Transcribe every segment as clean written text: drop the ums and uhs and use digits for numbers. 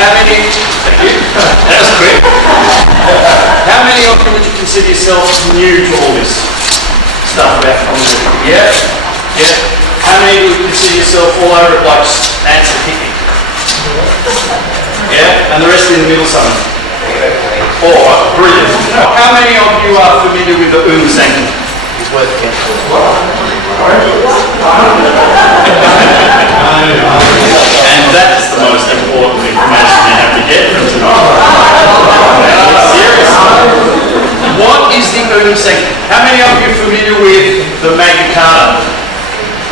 How many, thank you, that was quick. How many of you would you consider yourself new to all this stuff about continuity? Yeah? Yeah? How many would you consider yourself all over it like ants and picnic? Yeah? And the rest in the middle somewhere? All right, brilliant. How many of you are familiar with the unam sanctum? It's worth counting. And that's the most important information you have to get from tonight. Serious. What is the unam sanctum? How many of you are familiar with the Magna Carta?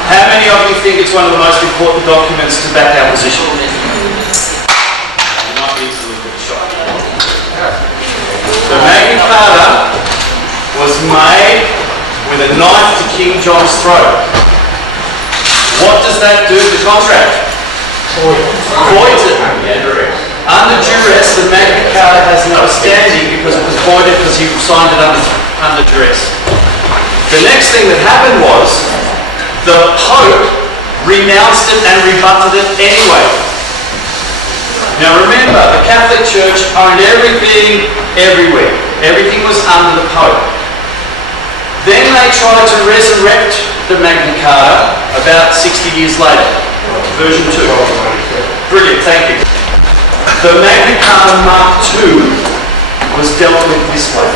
How many of you think it's one of the most important documents to back our position? You might be a little bit shocked. The Magna Carta was made with a knife to King John's throat. What does that do to the contract? Voids it. Under duress, the Magna Carta has no standing because it was voided because he signed it under duress. The next thing that happened was the Pope renounced it and rebutted it anyway. Now remember, the Catholic Church owned everything, everywhere. Everything was under the Pope. Then they tried to resurrect the Magna Carta about 60 years later. Version 2. Brilliant, thank you. The Magna Carta Mark II was dealt with this way.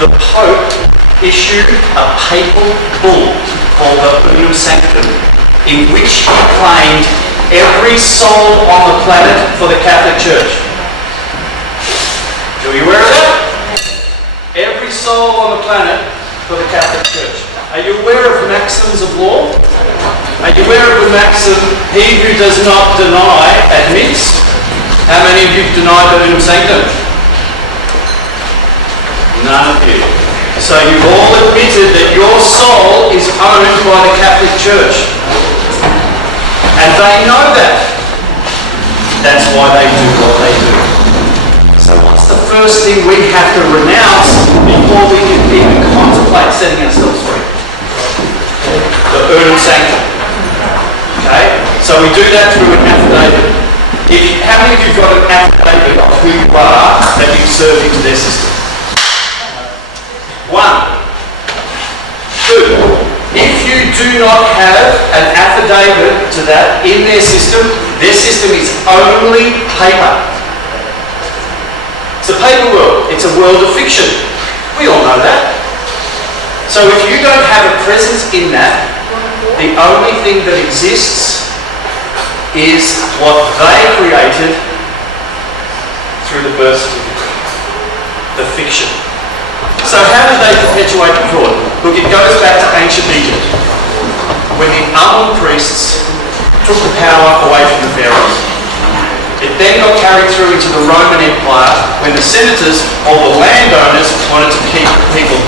The Pope issued a papal bull called the unam sanctum, in which he claimed every soul on the planet for the Catholic Church. Are you aware of that? Every soul on the planet for the Catholic Church. Are you aware of maxims of law? Are you aware of the maxim, he who does not deny admits? How many of you have denied the unam sanctum? None of you. So you've all admitted that your soul is owned by the Catholic Church. And they know that. That's why they do what they do. So what's the first thing we have to renounce before we can even contemplate setting ourselves free? The unam sanctum. Okay? So we do that through an affidavit. How many of you have got an affidavit of who you are that you've served into their system? 1. 2. If you do not have an affidavit to that in their system is only paper. It's a paper world. It's a world of fiction. We all know that. So if you don't have a presence in that, the only thing that exists is what they created through the birth certificate, the fiction. So how did they perpetuate the fraud? Look, it goes back to ancient Egypt, when the unam priests took the power away from the pharaohs. It then got carried through into the Roman Empire when the senators or the landowners wanted to keep people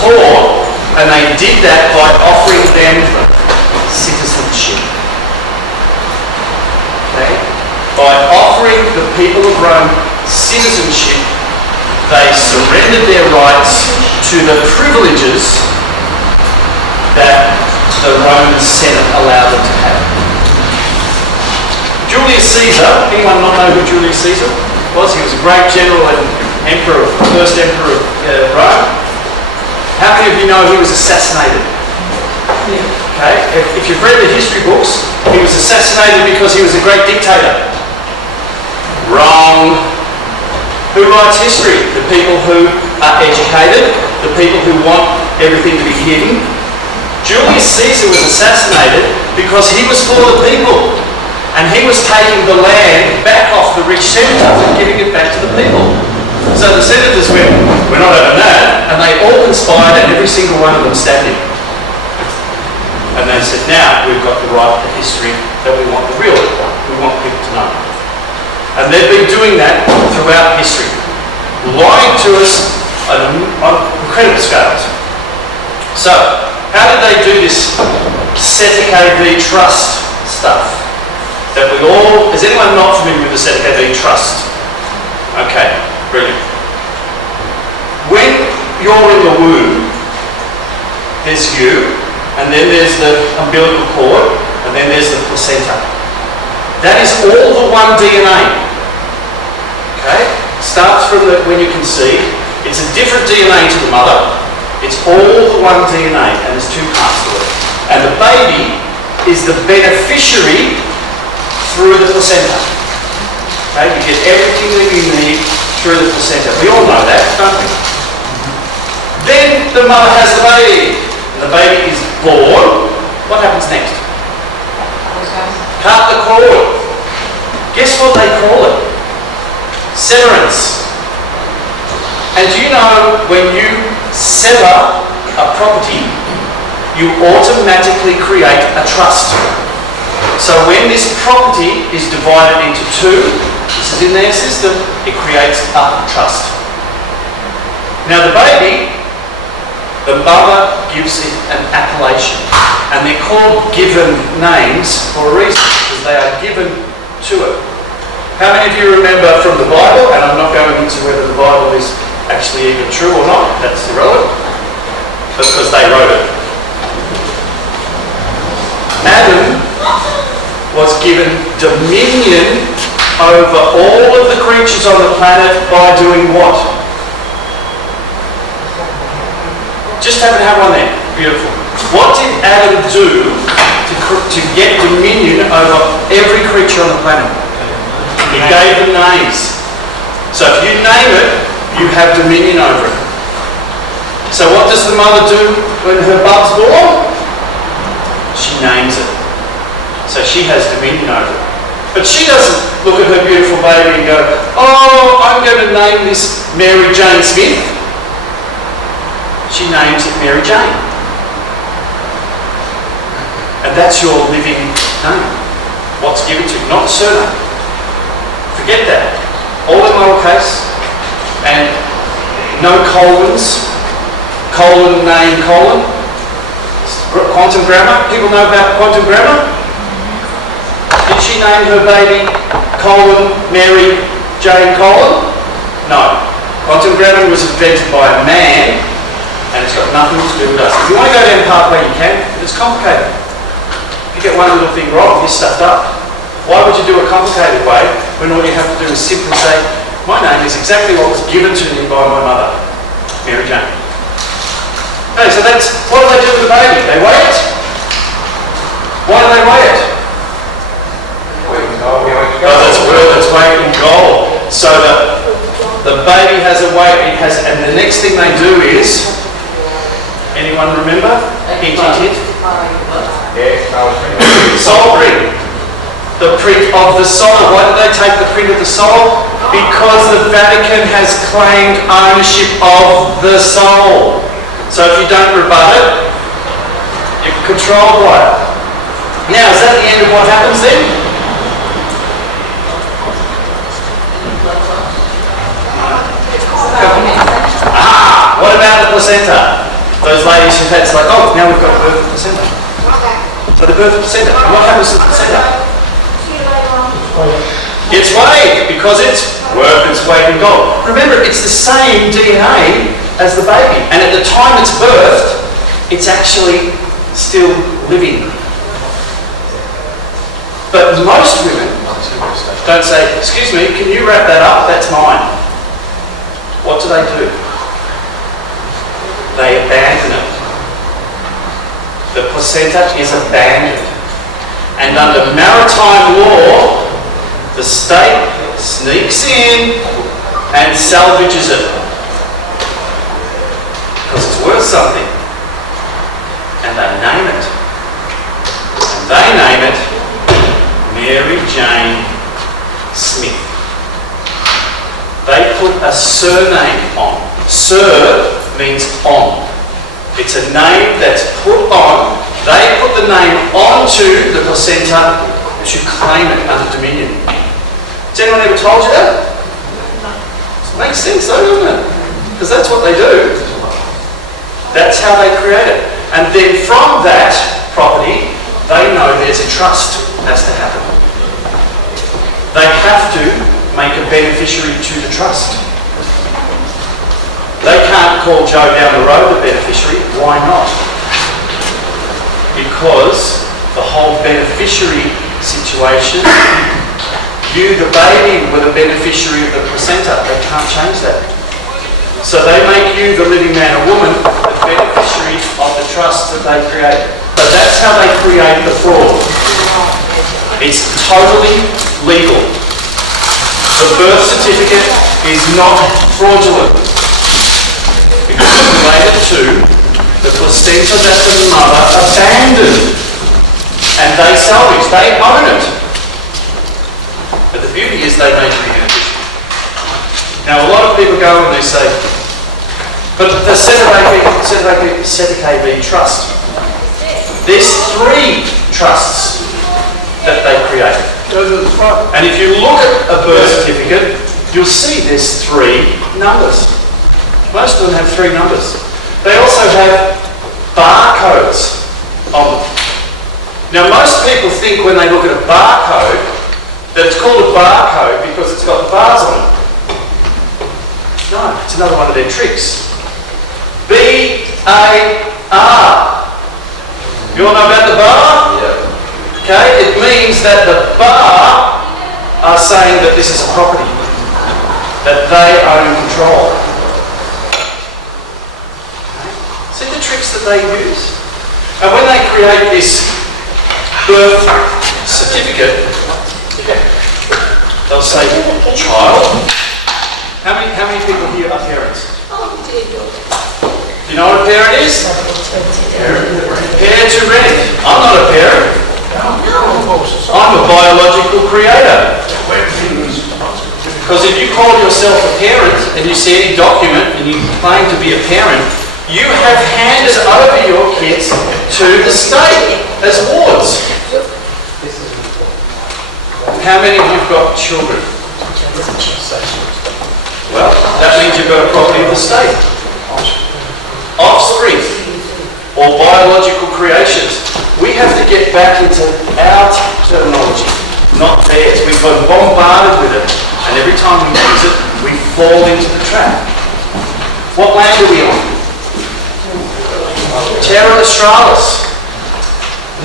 poor, and they did that by offering them citizenship. Okay? By offering the people of Rome citizenship, they surrendered their rights to the privileges that the Roman Senate allowed them to have. Julius Caesar, anyone not know who Julius Caesar was? He was a great general and emperor, first emperor of Rome. How many of you know he was assassinated? Okay, if you've read the history books, he was assassinated because he was a great dictator. Wrong. Who writes history? The people who are educated, the people who want everything to be hidden. Julius Caesar was assassinated because he was for the people, and he was taking the land back off the rich senators and giving it back to the people. So the senators went, we're not having that, and they all conspired and every single one of them stabbed him. And they said, now we've got to write the history that we want the real, we want people to know. And they've been doing that throughout history, lying to us on incredible scales. So, how did they do this Seteke v Trust stuff? That we all, is anyone not familiar with the Seteke v Trust? Okay, brilliant. When you're in the womb, there's you, and then there's the umbilical cord, and then there's the placenta. That is all the one DNA. Okay? Starts from when you conceive. It's a different DNA to the mother. It's all the one DNA, and there's two parts to it. And the baby is the beneficiary through the placenta. Okay? You get everything that you need through the placenta. We all know that, don't we? Then the mother has the baby. And the baby is born. What happens next? Cut the cord. Guess what they call it? Severance. And do you know when you sever a property, you automatically create a trust. So when this property is divided into two, this is in their system, it creates a trust. Now the baby, the mother gives it an appellation, and they're called given names for a reason, because they are given to it. How many of you remember from the Bible, and I'm not going into whether the Bible is actually even true or not, that's irrelevant, because they wrote it. Adam was given dominion over all of the creatures on the planet by doing what? Just happen to have one there. Beautiful. What did Adam do to get dominion over every creature on the planet? He gave them names. So if you name it, you have dominion over it. So what does the mother do when her bub's born? She names it. So she has dominion over it. But she doesn't look at her beautiful baby and go, oh, I'm going to name this Mary Jane Smith. She names it Mary Jane. And that's your living name. What's given to you, not the surname. Forget that. All in lowercase and no colons. Colon, name, colon. Quantum grammar. People know about quantum grammar? Did she name her baby colon, Mary Jane colon? No. Quantum grammar was invented by a man, and it's got nothing to do with us. If you want to go down pathway, you can, but it's complicated. If you get one little thing wrong, you're stuffed up. Why would you do a complicated way when all you have to do is simply say, my name is exactly what was given to me by my mother, Mary Jane. Okay, so that's, what do they do with the baby? They weigh it. Why do they weigh it? It's weight in gold. So the baby has a weight, and the next thing they do is, anyone remember? Hint, hint, hint. Soul print. The print of the soul. Why did they take the print of the soul? Because the Vatican has claimed ownership of the soul. So if you don't rebut it, you're controlled by it. Now, is that the end of what happens then? What about the placenta? Those ladies who've had, it's like, oh, now we've got to birth the placenta. So the birth of the placenta. And what happens to the placenta? It's weighed because it's worth its weight in gold. Remember, it's the same DNA as the baby. And at the time it's birthed, it's actually still living. But most women don't say, excuse me, can you wrap that up? That's mine. What do? They abandon it. The placenta is abandoned. And under maritime law, the state sneaks in and salvages it. Because it's worth something. And they name it. And they name it Mary Jane Smith. They put a surname on. Sir means on. It's a name that's put on. They put the name onto the placenta to claim it under dominion. Has anyone ever told you that? It makes sense though, doesn't it? Because that's what they do. That's how they create it. And then from that property, they know there's a trust has to happen. They have to make a beneficiary to the trust. They can't call Joe down the road the beneficiary. Why not? Because the whole beneficiary situation situation, you, the baby, were the beneficiary of the placenta. They can't change that. So they make you, the living man or woman, the beneficiary of the trust that they create. But that's how they create the fraud. It's totally legal. The birth certificate is not fraudulent because it's related to the placenta that the mother abandoned and they salvage, they own it. But the beauty is they make you the beneficiary. Now a lot of people go and they say, but the Sedekb trust, there's 3 trusts that they create. And if you look at a birth certificate, you'll see there's 3 numbers. Most of them have 3 numbers. They also have barcodes on them. Now most people think when they look at a barcode that it's called a barcode because it's got bars on it. No, it's another one of their tricks. B-A-R. You all know about the bar? Yeah. Okay, it means that the bar are saying that this is a property that they own and control. See the tricks that they use? And when they create this birth certificate, they'll say, child. How many people here are parents? Do you know what a parent is? Pair to rent. I'm not a parent. I'm a biological creator. Because if you call yourself a parent and you see any document and you claim to be a parent, you have handed over your kids to the state as wards. How many of you have got children? Well, that means you've got a property of the state. Offspring or biological creations. We have to get back into our terminology, not theirs. We've been bombarded with it, and every time we use it, we fall into the trap. What land are we on? Terra Australis.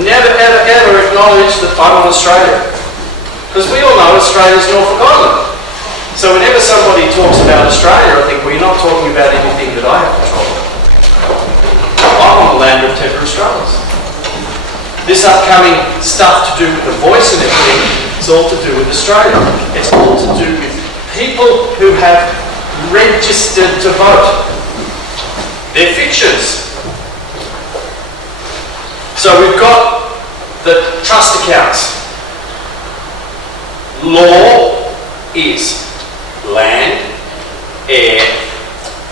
Never, ever, ever acknowledge that I'm on Australia. Because we all know Australia's Norfolk Island. So whenever somebody talks about Australia, I think, well, you're not talking about anything that I have control of. I'm on the land of Terra Australis. This upcoming stuff to do with the voice and everything, it's all to do with Australia. It's all to do with people who have registered to vote. They're fictions. So we've got the trust accounts. Law is land, air,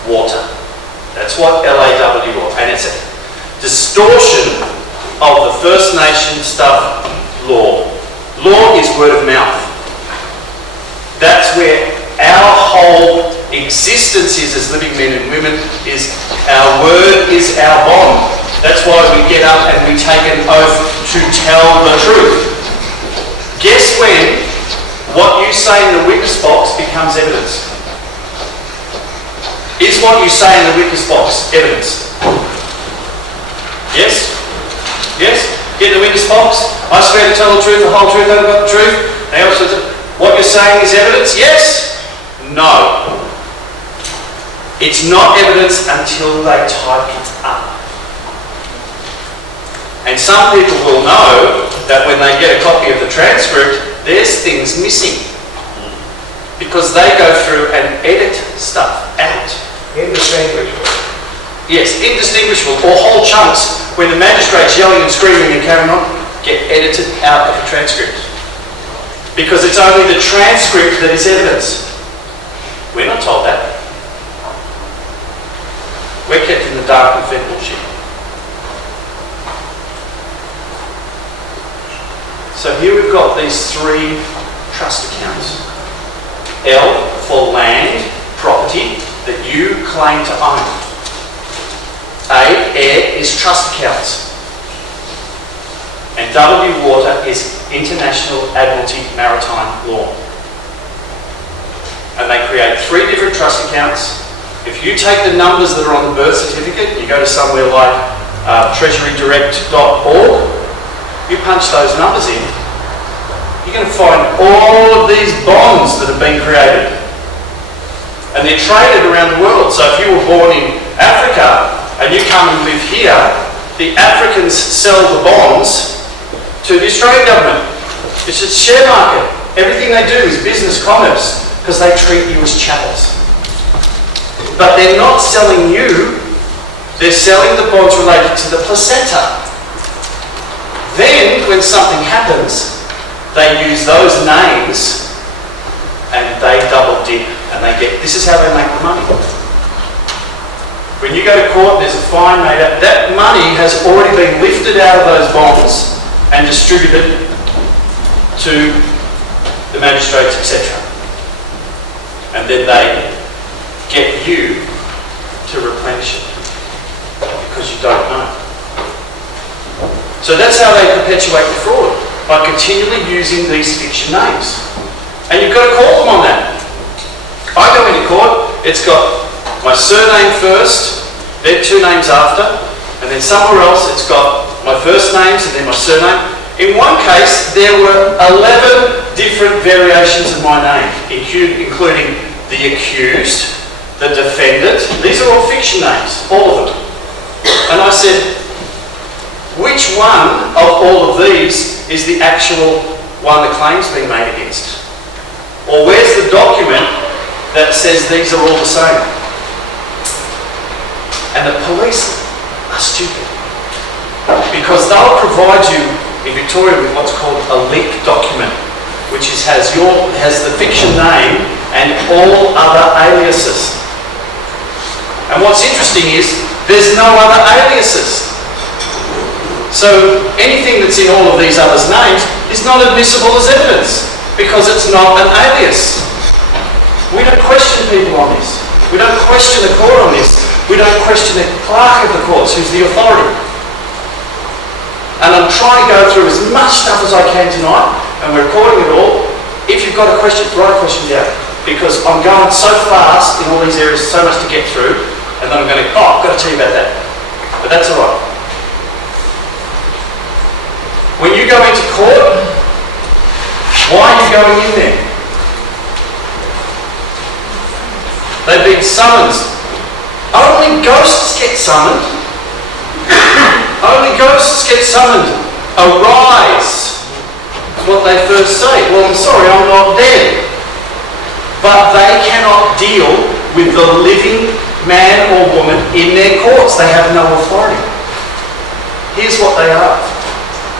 water. That's what LAW was. And it's a distortion of the First Nation stuff, law. Law is word of mouth. That's where our whole existence is as living men and women, is our word is our bond. That's why we get up and we take an oath to tell the truth. Guess when what you say in the witness box becomes evidence? Is what you say in the witness box evidence? Yes? Yes? Get in the witness box. I swear to tell the truth, the whole truth, nothing but the truth. They also say, what you're saying is evidence? Yes? No. It's not evidence until they type it up. And some people will know that when they get a copy of the transcript, there's things missing. Because they go through and edit stuff out. Indistinguishable. Yes, indistinguishable, or whole chunks when the magistrate's yelling and screaming and carrying on, get edited out of the transcript. Because it's only the transcript that is evidence. We're not told that. We're kept in the dark and fed bullshit. So here we've got these 3 trust accounts. L for land, property that you claim to own. A, air, is trust accounts. And W, water, is international admiralty maritime law. And they create 3 different trust accounts. If you take the numbers that are on the birth certificate, you go to somewhere like treasurydirect.org, you punch those numbers in, you're going to find all of these bonds that have been created. And they're traded around the world. So if you were born in Africa and you come and live here, the Africans sell the bonds to the Australian government. It's a share market. Everything they do is business commerce because they treat you as chattels. But they're not selling you, they're selling the bonds related to the placenta. Then, when something happens, they use those names and they double dip and they get, this is how they make the money. When you go to court, there's a fine made out. That money has already been lifted out of those bonds and distributed to the magistrates, etc. And then they get you to replenish it because you don't know. So that's how they perpetuate the fraud, by continually using these fiction names. And you've got to call them on that. I go into court, it's got my surname first, then two names after, and then somewhere else it's got my first names and then my surname. In one case, there were 11 different variations of my name, including the accused, the defendant. These are all fiction names, all of them. And I said, which one of all of these is the actual one the claim's been made against? Or where's the document that says these are all the same? And the police are stupid. Because they'll provide you in Victoria with what's called a link document, which has the fiction name and all other aliases. And what's interesting is there's no other aliases. So anything that's in all of these others' names is not admissible as evidence because it's not an alias. We don't question people on this. We don't question the court on this. We don't question the clerk of the courts, who's the authority. And I'm trying to go through as much stuff as I can tonight, and we're recording it all. If you've got a question, write a question down, because I'm going so fast in all these areas, so much to get through, and then I'm going to, I've got to tell you about that. But that's all right. When you go into court, why are you going in there? They've been summoned. Only ghosts get summoned. Only ghosts get summoned. Arise. That's what they first say. Well, I'm sorry, I'm not dead. But they cannot deal with the living man or woman in their courts. They have no authority. Here's what they are.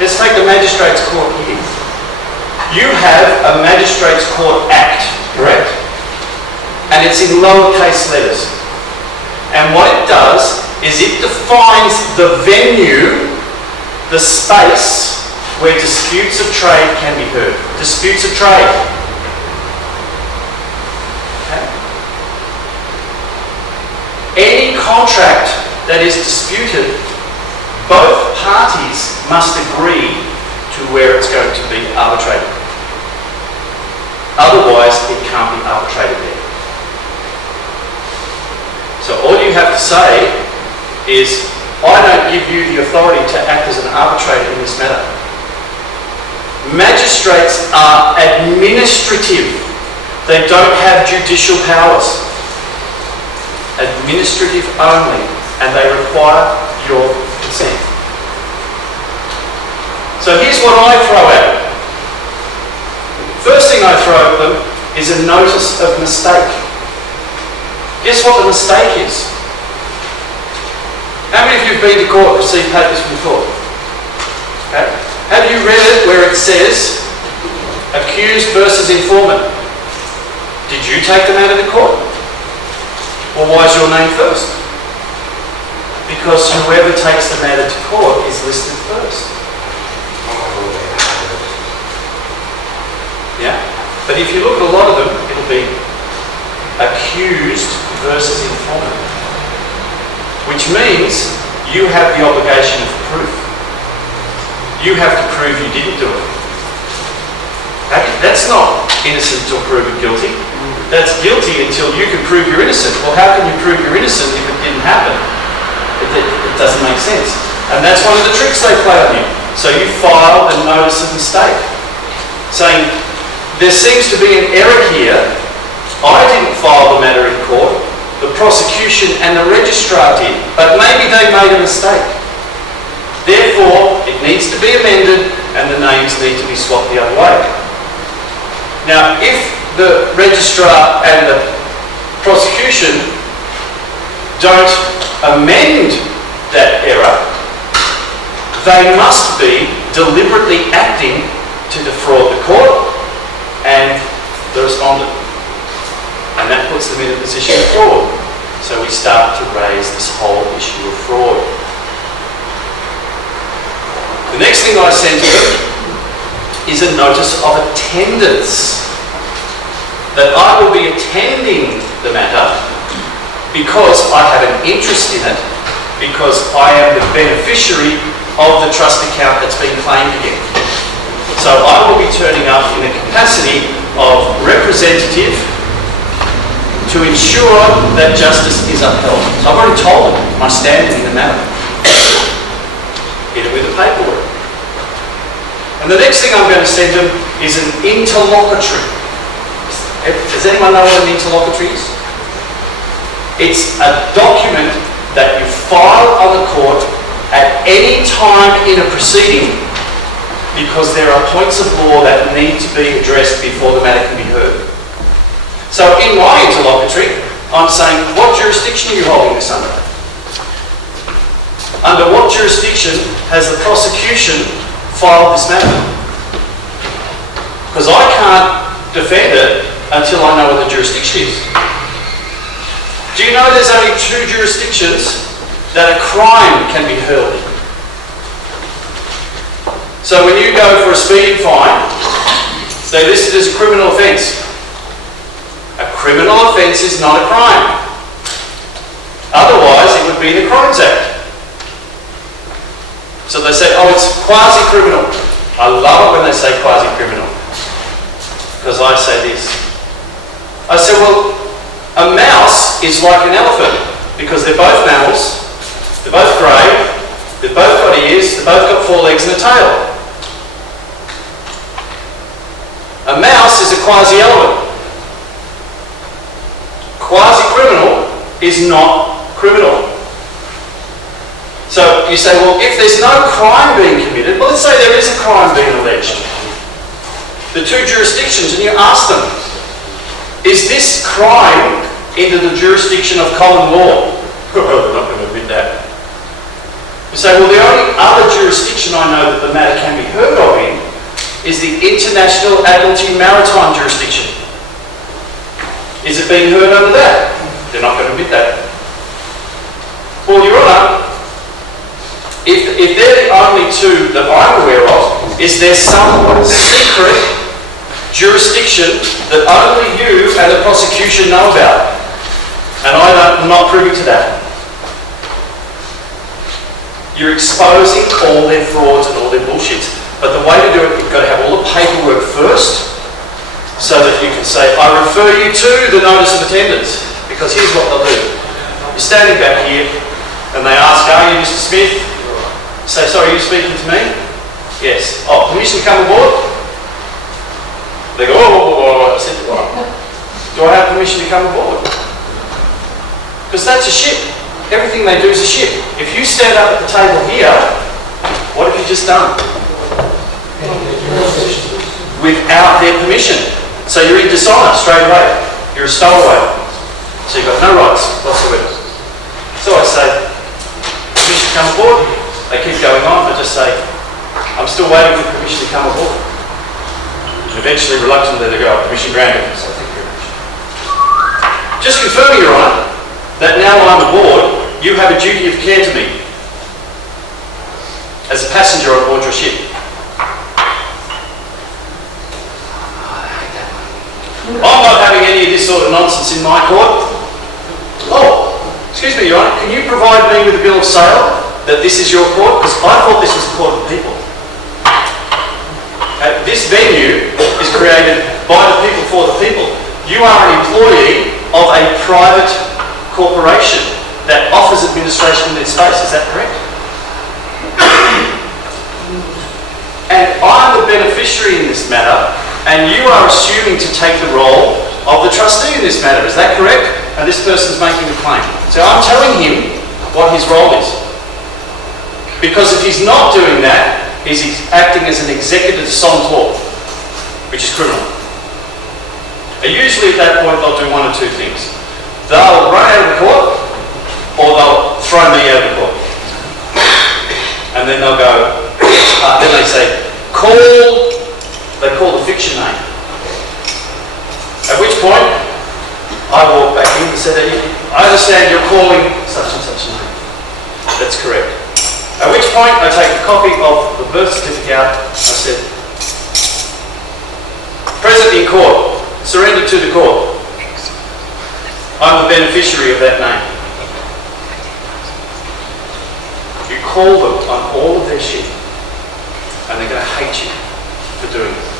Let's take the Magistrates Court here. You have a Magistrates Court Act, correct? And it's in lowercase letters. And what it does is it defines the venue, the space where disputes of trade can be heard. Disputes of trade. Okay? Any contract that is disputed, both parties must agree to where it's going to be arbitrated. Otherwise, it can't be arbitrated there. So all you have to say is, I don't give you the authority to act as an arbitrator in this matter. Magistrates are administrative. They don't have judicial powers. Administrative only, and they require your consent. So here's what I throw at them. First thing I throw at them is a notice of mistake. Guess what the mistake is? How many of you have been to court, received papers from court? Okay. Have you read it where it says accused versus informant? Did you take them out of the court? Or why is your name first? Because whoever takes the matter to court is listed first. Yeah? But if you look at a lot of them, it'll be accused versus informant. Which means you have the obligation of proof. You have to prove you didn't do it. Okay? That's not innocent until proven guilty. That's guilty until you can prove you're innocent. Well, how can you prove you're innocent if it didn't happen? It doesn't make sense. And that's one of the tricks they play on you. So you file a notice of mistake. saying, there seems to be an error here. I didn't file the matter in court. The prosecution and the registrar did, but maybe they made a mistake. Therefore, it needs to be amended and the names need to be swapped the other way. Now, if the registrar and the prosecution don't amend that error, they must be deliberately acting to defraud the court and the respondent. And that puts them in a position of fraud. So we start to raise this whole issue of fraud. The next thing I sent to them is a notice of attendance. That I will be attending the matter because I have an interest in it, because I am the beneficiary of the trust account that's been claimed again. So I will be turning up in the capacity of representative to ensure that justice is upheld. So I've already told them my standing in the matter. Hit it with the paperwork. And the next thing I'm going to send them is an interlocutory. Does anyone know what an interlocutory is? It's a document that you file on the court at any time in a proceeding because there are points of law that need to be addressed before the matter can be heard. So in my interlocutory, I'm saying, what jurisdiction are you holding this under? Under what jurisdiction has the prosecution filed this matter? Because I can't defend it until I know what the jurisdiction is. Do you know there's only 2 jurisdictions that a crime can be held? So when you go for a speeding fine, they list it as a criminal offence. A criminal offence is not a crime. Otherwise, it would be the Crimes Act. So they say, oh, it's quasi-criminal. I love it when they say quasi-criminal. Because I say this. I say, well, a mouse is like an elephant because they're both mammals, they're both grey, they've both got ears, they've both got 4 legs and a tail. A mouse is a quasi-elephant. Quasi-criminal is not criminal. So you say, well, if there's no crime being committed, well, let's say there is a crime being alleged. The 2 jurisdictions, and you ask them, is this crime into the jurisdiction of common law? Well, they're not going to admit that. You say, well, the only other jurisdiction I know that the matter can be heard of in is the International Admiralty Maritime Jurisdiction. Is it being heard under that? They're not going to admit that. Well, Your Honour, if they're the only 2 that I'm aware of, is there some secret jurisdiction that only you and the prosecution know about? And I'm not privy to that. You're exposing all their frauds and all their bullshits. But the way to do it, you've got to have all the paperwork first so that you can say, I refer you to the notice of attendance. Because here's what they'll do. You're standing back here and they ask, are you Mr. Smith? You say, sorry, are you speaking to me? Yes. Oh, permission to come aboard? They go, oh. I said, what? Do I have permission to come aboard? Because that's a ship. Everything they do is a ship. If you stand up at the table here, what have you just done? Without their permission. So you're in dishonour straight away. You're a stowaway. So you've got no rights whatsoever. So I say, permission to come aboard. They keep going on. I just say, I'm still waiting for permission to come aboard. And eventually, reluctantly, they go, permission granted. So thank you very much. Just confirming, Your Honour, that now I'm aboard, you have a duty of care to me as a passenger on board your ship. I'm not having any of this sort of nonsense in my court. Oh, excuse me, Your Honour, can you provide me with a bill of sale that this is your court? Because I thought this was a court of the people. This venue is created by the people for the people. You are an employee of a private corporation that offers administration in its space. Is that correct? And I'm the beneficiary in this matter And you are assuming to take the role of the trustee in this matter, is that correct? And this person's making a claim. So I'm telling him what his role is. Because if he's not doing that, he's acting as an executive sanctum, which is criminal. And usually at that point they'll do one of two things. They'll run out of the court, or they'll throw me out of the court. And then they'll go, then they say, they call the fiction name. At which point, I walk back in and said, I understand you're calling such and such a name. That's correct. At which point, I take a copy of the birth certificate out. I said, present in court, surrendered to the court. I'm the beneficiary of that name. You call them on all of their shit, and they're going to hate you for doing it.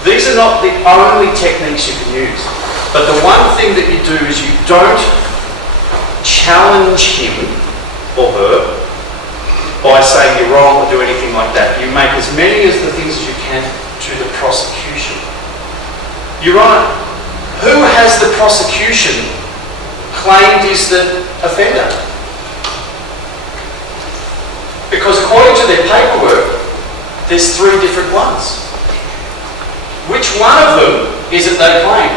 These are not the only techniques you can use, but the one thing that you do is you don't challenge him or her by saying you're wrong or do anything like that. You make as many of the things as you can to the prosecution. Your Honour, who has the prosecution claimed is the offender? Because according to their paperwork, there's 3 different ones. Which one of them is it they claim?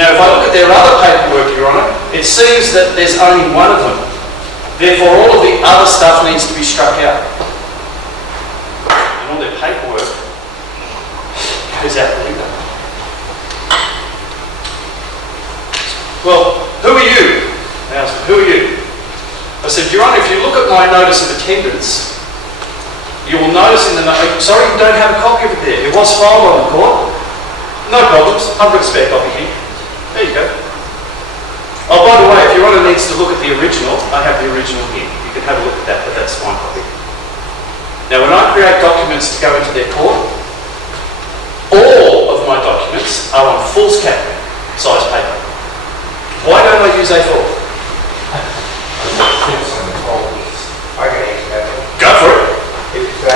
Now, if I look at their other paperwork, Your Honour, it seems that there's only one of them. Therefore, all of the other stuff needs to be struck out. And all their paperwork goes out the window. Well, who are you? They asked me, who are you? I said, Your Honour, if you look at my notice of attendance, you will notice in the sorry, you don't have a copy of it there. It was filed on the court. No problems. I've got a spare copy here. There you go. Oh, by the way, if Your Honour needs to look at the original, I have the original here. You can have a look at that, but that's my copy. Now, when I create documents to go into their court, all of my documents are on foolscap size paper. Why don't I use A4? I can answer that. Go for it. It's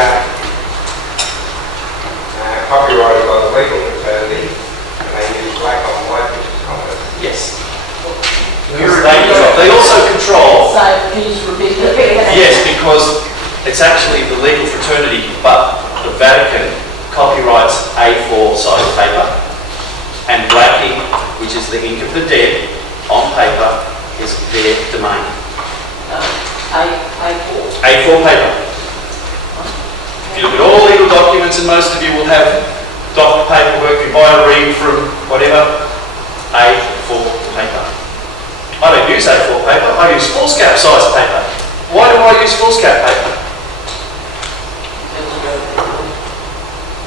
copyrighted by the legal fraternity, and they use black on white, which is common. Yes. They also control. So, can you just repeat that? Yes, because it's actually the legal fraternity, but the Vatican copyrights A4 size paper, and black ink, which is the ink of the dead, on paper, is their domain. A4. A4 paper. If you look at all legal documents, and most of you will have doc paperwork, you buy a ring from whatever, A4 paper. I don't use A4 paper, I use foolscap size paper. Why do I use foolscap paper?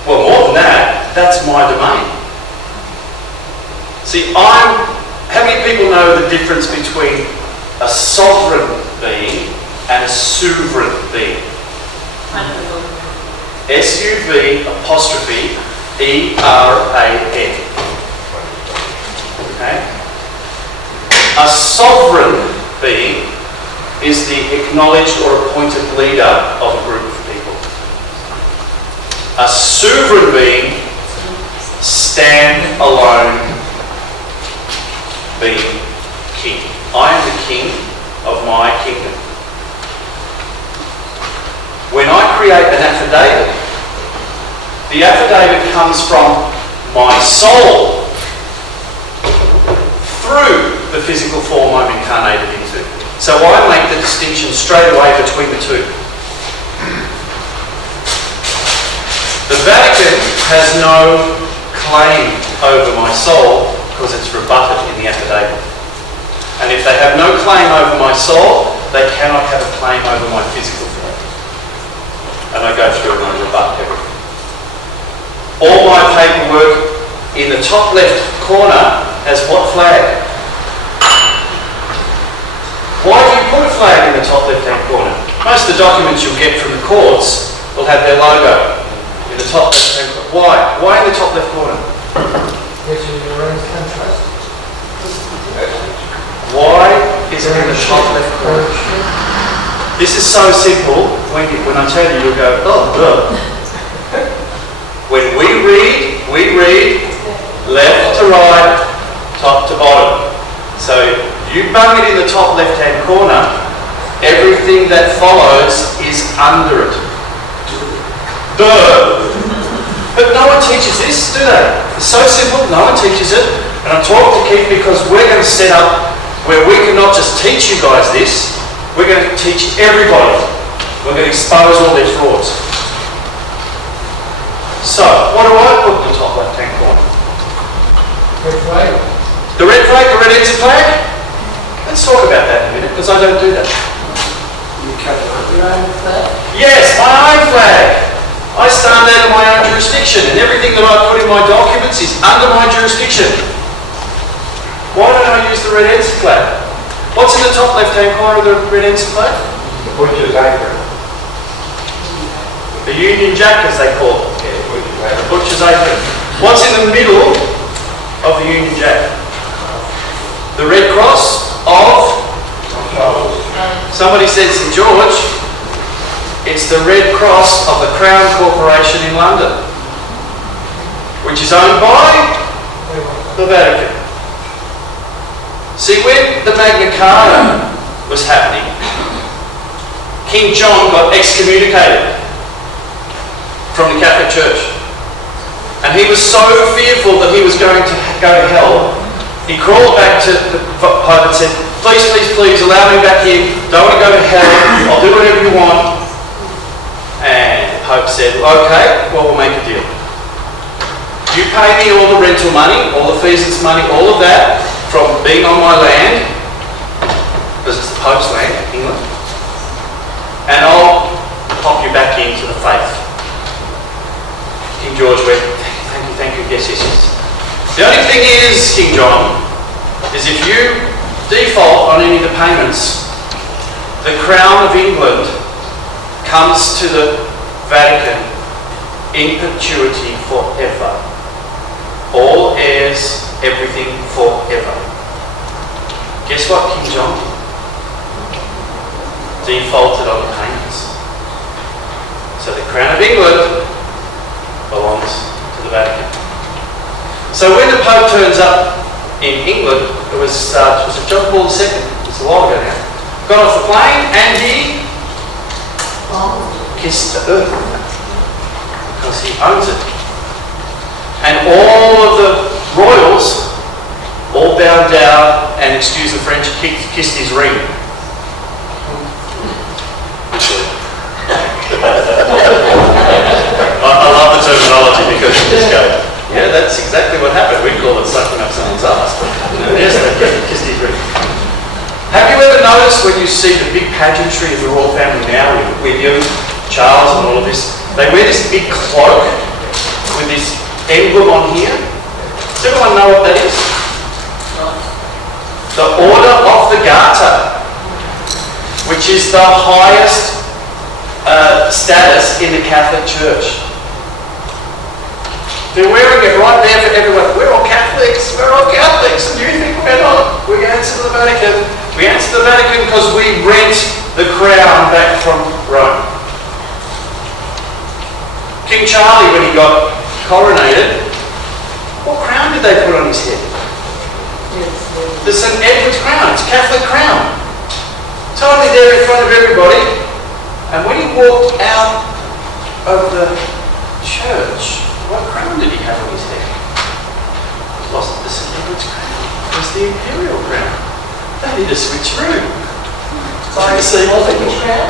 Well, more than that, that's my domain. See, how many people know the difference between a sovereign being and a sovereign being? SUV apostrophe ERAN. Okay? A sovereign being is the acknowledged or appointed leader of a group of people. A sovereign being, stand alone, being king. I am the king of my kingdom. When I create an affidavit, the affidavit comes from my soul through the physical form I'm incarnated into. So I make the distinction straight away between the two. The Vatican has no claim over my soul because it's rebutted in the affidavit. And if they have no claim over my soul, they cannot have a claim over my physical form. And I go through and I rebut everything. All my paperwork in the top left corner has what flag? Why do you put a flag in the top left-hand corner? Most of the documents you'll get from the courts will have their logo in the top left-hand corner. Why? Why in the top left corner? Which is your own contrast. Why is it in the top left corner? This is so simple. When I tell you, you'll go, oh, duh. When we read right, top to bottom. So you bung it in the top left-hand corner, everything that follows is under it. Duh! But no one teaches this, do they? It's so simple, no one teaches it. And I'm talking to Keith because we're going to set up where we can not just teach you guys this, we're going to teach everybody. We're going to expose all their frauds. So, what do I put in the top left-hand corner? Red flag. The red flag, the red exit flag? Let's talk about that in a minute, because I don't do that. You cover your own flag. Yes, my own flag. I stand out of my own jurisdiction, and everything that I put in my documents is under my jurisdiction. Why don't I use the red exit flag? What's in the top left-hand corner of the red exit flag? The butcher's apron. The Union Jack, as they call it. Yeah, the butcher's The apron. butcher's apron. What's in the middle of the Union Jack? The red cross of... Somebody said St George. It's the red cross of the Crown Corporation in London, which is owned by the Vatican. See, when the Magna Carta was happening, King John got excommunicated from the Catholic Church. And he was so fearful that he was going to go to hell, he crawled back to the Pope and said, please, please, please, allow me back here. Don't want to go to hell. I'll do whatever you want. And the Pope said, okay, well, we'll make a deal. You pay me all the rental money, all the fees money, all of that from being on my land, because it's the Pope's land, England, and I'll pop you back into the faith. King George went, thank you, yes, yes, yes. The only thing is, King John, is if you default on any of the payments, the Crown of England comes to the Vatican in perpetuity forever. All heirs, everything forever. Guess what, King John? Defaulted on the payments. So the Crown of England belongs to the Vatican. So when the Pope turns up in England, it was John Paul II, it's a while ago now, got off the plane and he kissed the earth because he owns it. And all of the royals all bowed down and, excuse the French, kissed his ring. I love the terminology because you just go, yeah, that's exactly what happened. We call it sucking up someone's ass. But yes, they kissed his ring. Have you ever noticed when you see the big pageantry of the royal family now with William, Charles and all of this, they wear this big cloak with this emblem on here? Does everyone know what that is? The Order of the Garter, which is the highest status in the Catholic Church. They're wearing it right there for everyone. We're all Catholics, and you think we're not? We answer to the Vatican. We answer to the Vatican because we rent the crown back from Rome. King Charlie, when he got coronated, what crown did they put on his head? The St. Edward's crown. It's a Catholic crown. Totally there in front of everybody. And when he walked out of the church, what crown did he have on his head? He lost the St. Edward's crown. It was the imperial crown. They did a switcheroo. Sorry, what was the crown?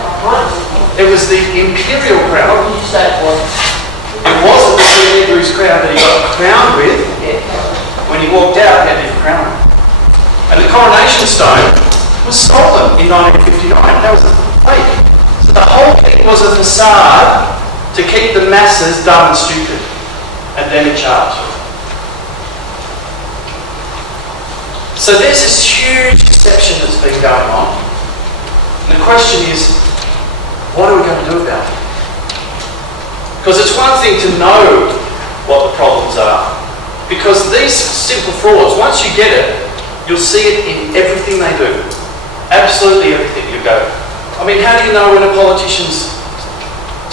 It was the imperial crown. What did you say it was? It wasn't the St. Edward's crown that he got crowned with. When he walked out, he had his crown. And the coronation stone was stolen in 1959. That was a fake. So the whole thing was a facade to keep the masses dumb and stupid, and then in charge. So there's this huge deception that's been going on. And the question is, what are we going to do about it? Because it's one thing to know what the problems are. Because these simple frauds, once you get it, you'll see it in everything they do. Absolutely everything you go. I mean, how do you know when a politician's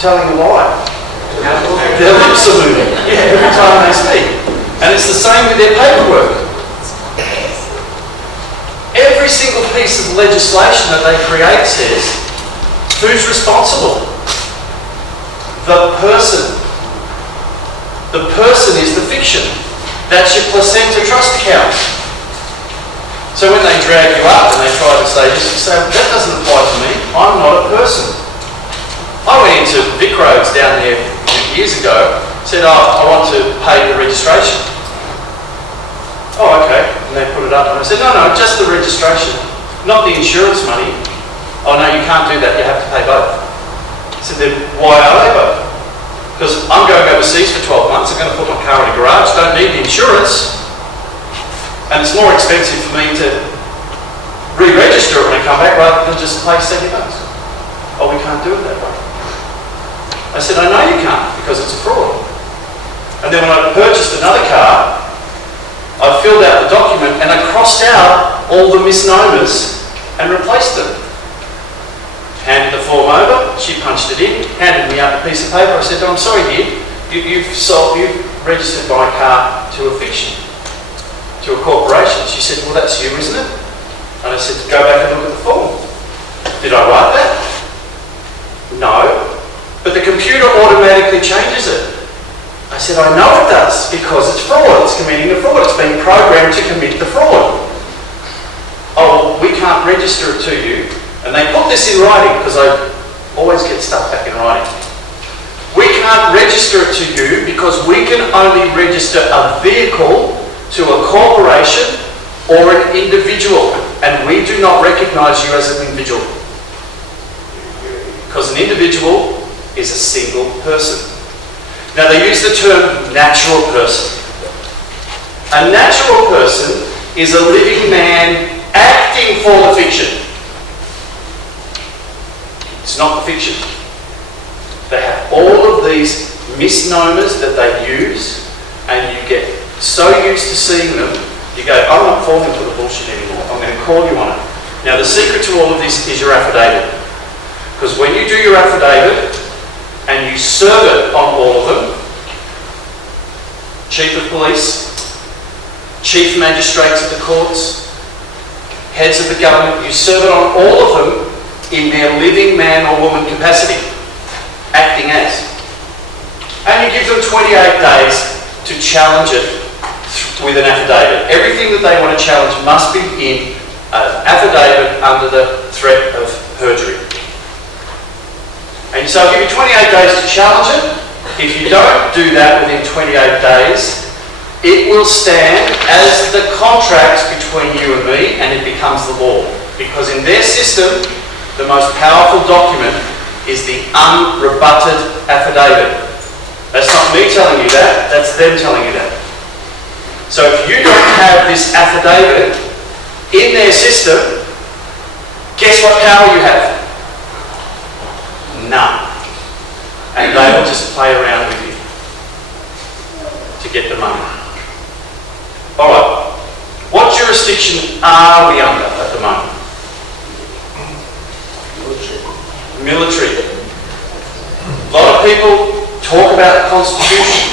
telling a lie? Their lips are moving. Yeah, every time they speak. And it's the same with their paperwork. Every single piece of legislation that they create says, who's responsible? The person. The person is the fiction. That's your placenta trust account. So when they drag you up and they try to say this, you say, that doesn't apply to me. I'm not a person. I went into Vic Roads down there years ago, said, oh, I want to pay the registration. Oh, okay. And they put it up and I said, no, just the registration, not the insurance money. Oh, no, you can't do that. You have to pay both. I said, then why are they both? Because I'm going overseas for 12 months. I'm going to put my car in a garage. Don't need the insurance. And it's more expensive for me to re-register it when I come back rather than just pay $70. Oh, we can't do it that way. I said, I know you can't because it's a fraud. And then when I purchased another car, I filled out the document and I crossed out all the misnomers and replaced them. Handed the form over, she punched it in, handed me out a piece of paper. I said, oh, I'm sorry dear, you've registered my car to a fiction, to a corporation. She said, well, that's you, isn't it? And I said, go back and look at the form. Did I write that? No. But the computer automatically changes it. I said, I know it does, because it's fraud. It's committing the fraud. It's been programmed to commit the fraud. Oh, well, we can't register it to you. And they put this in writing, because I always get stuff back in writing. We can't register it to you because we can only register a vehicle to a corporation or an individual. And we do not recognise you as an individual. Because an individual is a single person. Now they use the term natural person. A natural person is a living man acting for the fiction. It's not the fiction. They have all of these misnomers that they use, and you get so used to seeing them, you go, I'm not falling for the bullshit anymore. I'm going to call you on it. Now the secret to all of this is your affidavit. Because when you do your affidavit, and you serve it on all of them, Chief of Police, Chief Magistrates of the courts, Heads of the government, you serve it on all of them in their living man or woman capacity, acting as. And you give them 28 days to challenge it with an affidavit. Everything that they want to challenge must be in an affidavit under the threat of perjury. And so I'll give you 28 days to challenge it. If you don't do that within 28 days, it will stand as the contract between you and me, and it becomes the law. Because in their system, the most powerful document is the unrebutted affidavit. That's not me telling you that, that's them telling you that. So if you don't have this affidavit in their system, guess what power you have? None. And they will just play around with you to get the money. Alright, what jurisdiction are we under at the moment? Military. A lot of people talk about the Constitution.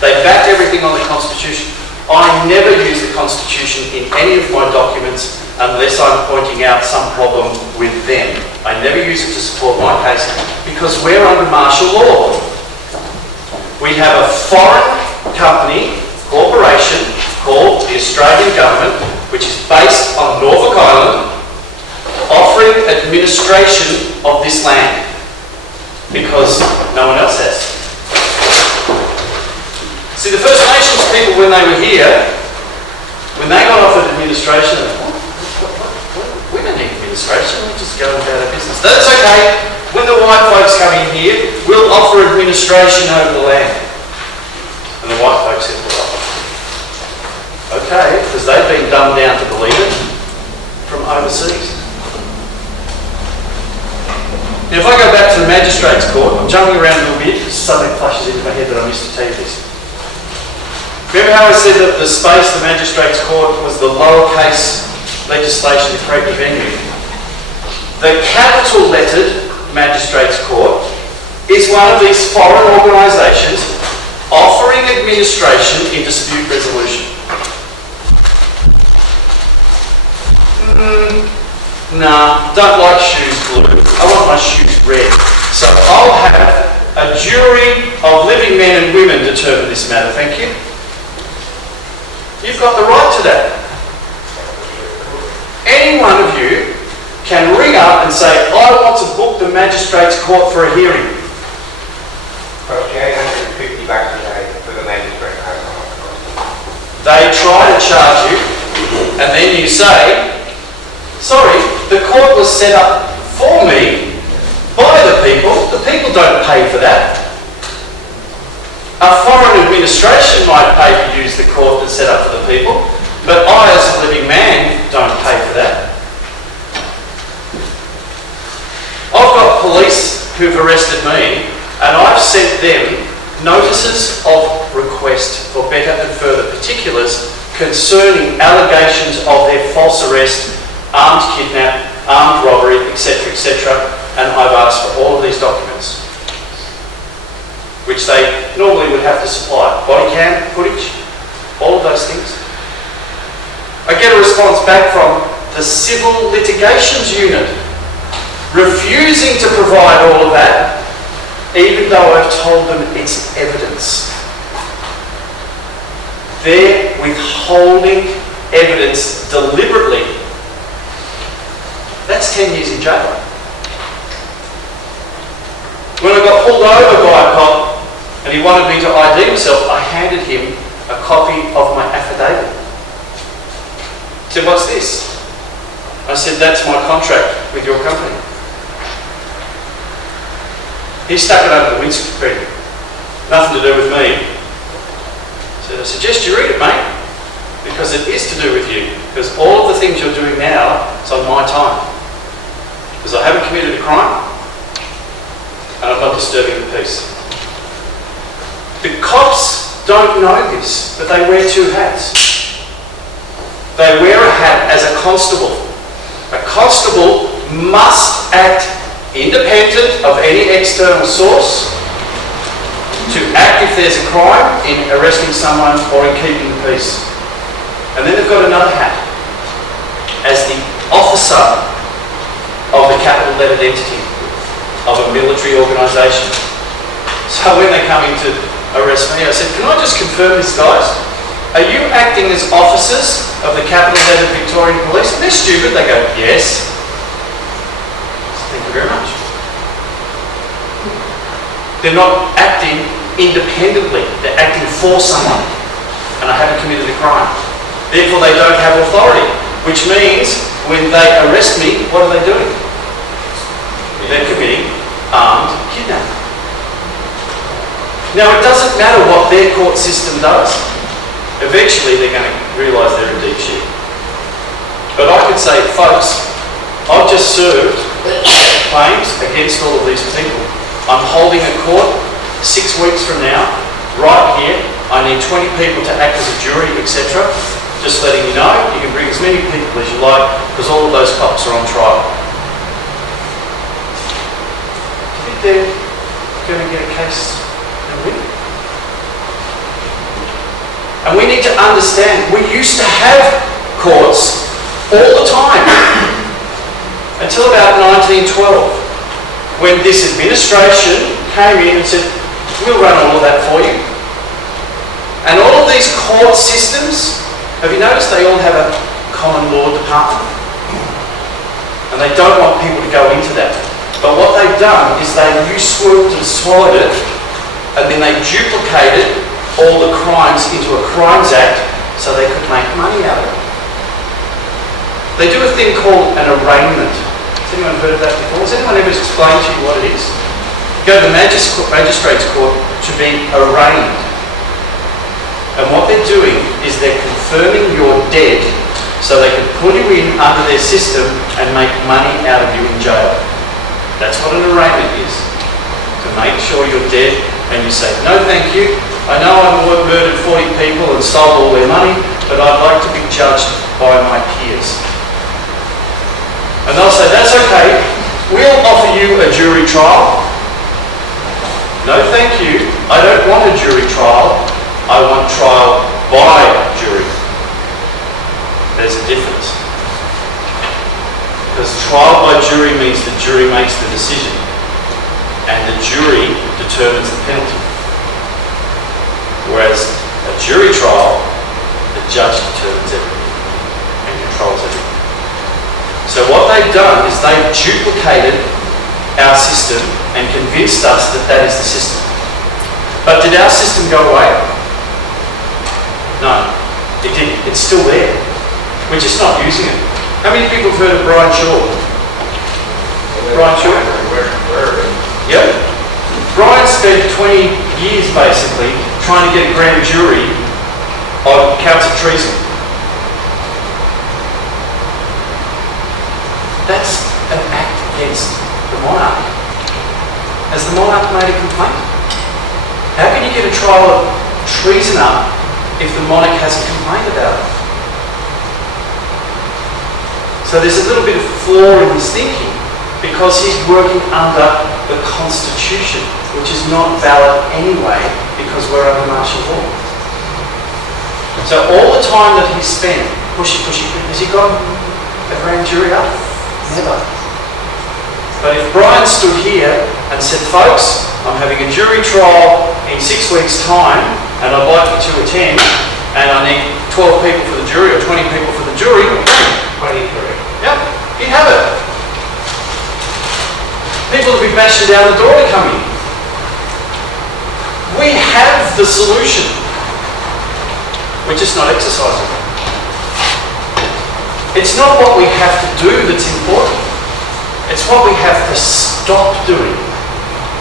They back everything on the Constitution. I never use the Constitution in any of my documents unless I'm pointing out some problem with them. I never use it to support my case because we're under martial law. We have a foreign company, corporation, called the Australian Government, which is based on Norfolk Island, offering administration of this land because no one else has. See, the First Nations people, when they were here, when they got offered administration, we don't need administration, we'll just go about our business. That's okay. When the white folks come in here, we'll offer administration over the land. And the white folks said, well, okay, because they've been dumbed down to believe it from overseas. Now, if I go back to the Magistrates Court, I'm jumping around a little bit because something flashes into my head that I missed to tell you this. Remember how I said that the space, the Magistrates Court, was the lowercase legislation to create the venue? The capital lettered Magistrates Court is one of these foreign organisations offering administration in dispute resolution. Nah, don't like shoes blue. I want my shoes red. So I'll have a jury of living men and women determine this matter, thank you. You've got the right to that. Any one of you can ring up and say, I want to book the magistrate's court for a hearing. Cost you $850 a day for the magistrate. They try to charge you, and then you say, sorry, the court was set up for me by the people don't pay for that. A foreign administration might pay to use the court that's set up for the people, but I as a living man don't pay for that. I've got police who've arrested me, and I've sent them notices of request for better and further particulars concerning allegations of their false arrest, armed kidnap, armed robbery, etc., etc., and I've asked for all of these documents, which they normally would have to supply. Body cam footage, all of those things. I get a response back from the Civil Litigations Unit, refusing to provide all of that, even though I've told them it's evidence. They're withholding evidence deliberately. That's 10 years in jail. When I got pulled over by a cop and he wanted me to ID himself, I handed him a copy of my affidavit. He said, what's this? I said, that's my contract with your company. He stuck it over the windscreen. Nothing to do with me. So I suggest you read it, mate, because it is to do with you. Because all of the things you're doing now is on my time. Because I haven't committed a crime and I'm not disturbing the peace. The cops don't know this, but they wear two hats. They wear a hat as a constable. A constable must act independent of any external source to act if there's a crime in arresting someone or in keeping the peace. And then they've got another hat as the officer of the capital-lettered entity of a military organisation. So when they come in to arrest me, I said, can I just confirm this, guys? Are you acting as officers of the capital-lettered Victorian Police? And they're stupid. They go, yes. Thank you very much. They're not acting independently. They're acting for someone. And I haven't committed a crime. Therefore, they don't have authority. Which means, when they arrest me, what are they doing? They're committing armed kidnapping. Now, it doesn't matter what their court system does. Eventually, they're going to realise they're in deep shit. But I could say, folks, I've just served claims against all of these people. I'm holding a court 6 weeks from now, right here. I need 20 people to act as a jury, etc. Just letting you know, you can bring as many people as you like, because all of those cops are on trial. Do you think they're going to get a case and win? And we need to understand, we used to have courts all the time, until about 1912, when this administration came in and said, we'll run all of that for you. And all of these court systems, have you noticed they all have a common law department? And they don't want people to go into that. But what they've done is they've swooped and swallowed it, and then they duplicated all the crimes into a Crimes Act so they could make money out of it. They do a thing called an arraignment. Has anyone heard of that before? Has anyone ever explained to you what it is? You go to the magistrate's court to be arraigned. And what they're doing is they're confirming you're dead so they can put you in under their system and make money out of you in jail. That's what an arraignment is. To make sure you're dead and you say, no thank you, I know I've murdered 40 people and stole all their money, but I'd like to be judged by my peers. And they'll say, that's okay, we'll offer you a jury trial, No thank you, I don't want a jury trial, I want trial by jury. There's a difference. Because trial by jury means the jury makes the decision and the jury determines the penalty. Whereas a jury trial, the judge determines everything and controls everything. So what they've done is they've duplicated our system and convinced us that that is the system. But did our system go away? No, it didn't. It's still there. We're just not using it. How many people have heard of Brian Shaw? Brian Shaw? Yep. Brian spent 20 years basically trying to get a grand jury on counts of treason. That's an act against the monarch. Has the monarch made a complaint? How can you get a trial of treason up if the monarch hasn't complained about it? So there's a little bit of flaw in his thinking because he's working under the Constitution, which is not valid anyway because we're under martial law. So all the time that he spent pushing, has he got a grand jury up? Never. But if Brian stood here and said, folks, I'm having a jury trial in 6 weeks' time and I'd like you to attend and I need 12 people for the jury or 20 people for the jury, 23. Yep, he'd have it. People would be bashing down the door to come in. We have the solution. We're just not exercising it. It's not what we have to do that's important. It's what we have to stop doing.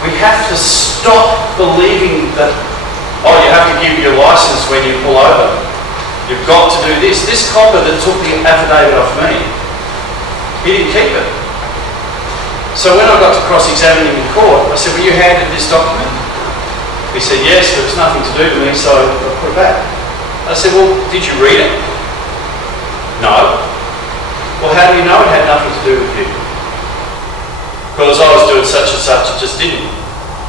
We have to stop believing that, oh, you have to give your license when you pull over. You've got to do this. This copper that took the affidavit off me, he didn't keep it. So when I got to cross-examine him in court, I said, well, you handed this document? He said, yes, but it's nothing to do with me, so I put it back. I said, well, did you read it? No. Well, how do you know it had nothing to do with you? Because I was doing such and such, it just didn't.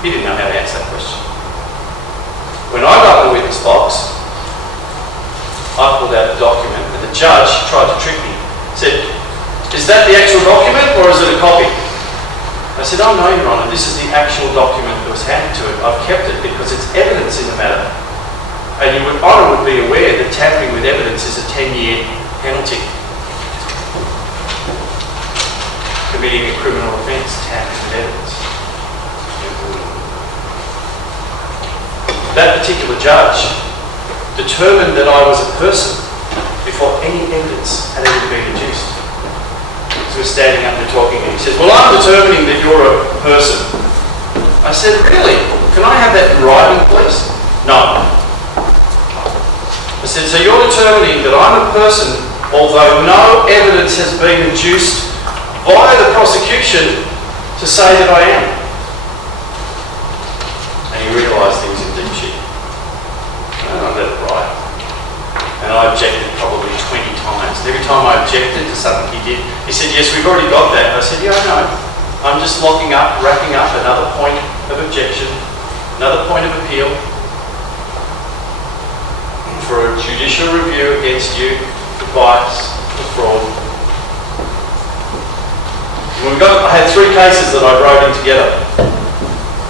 He didn't know how to answer that question. When I got in the witness box, I pulled out the document and the judge tried to trick me. He said, is that the actual document or is it a copy? I said, oh no, Your Honour, this is the actual document that was handed to it. I've kept it because it's evidence in the matter. And Your Honour would be aware that tampering with evidence is a 10-year penalty. Committing a criminal offence, tampering with evidence. That particular judge determined that I was a person before any evidence had ever been adduced. So we're standing up and talking and he says, well, I'm determining that you're a person. I said, really? Can I have that in writing, please? No. I said, so you're determining that I'm a person, although no evidence has been adduced by the prosecution to say that I am. And he realised he was in deep shit. And I let it ride. And I objected probably 20 times. And every time I objected to something he did, he said, yes, we've already got that. I said, yeah, I know. I'm just wrapping up another point of objection, another point of appeal for a judicial review against you for bias, for fraud. I had 3 cases that I wrote in together.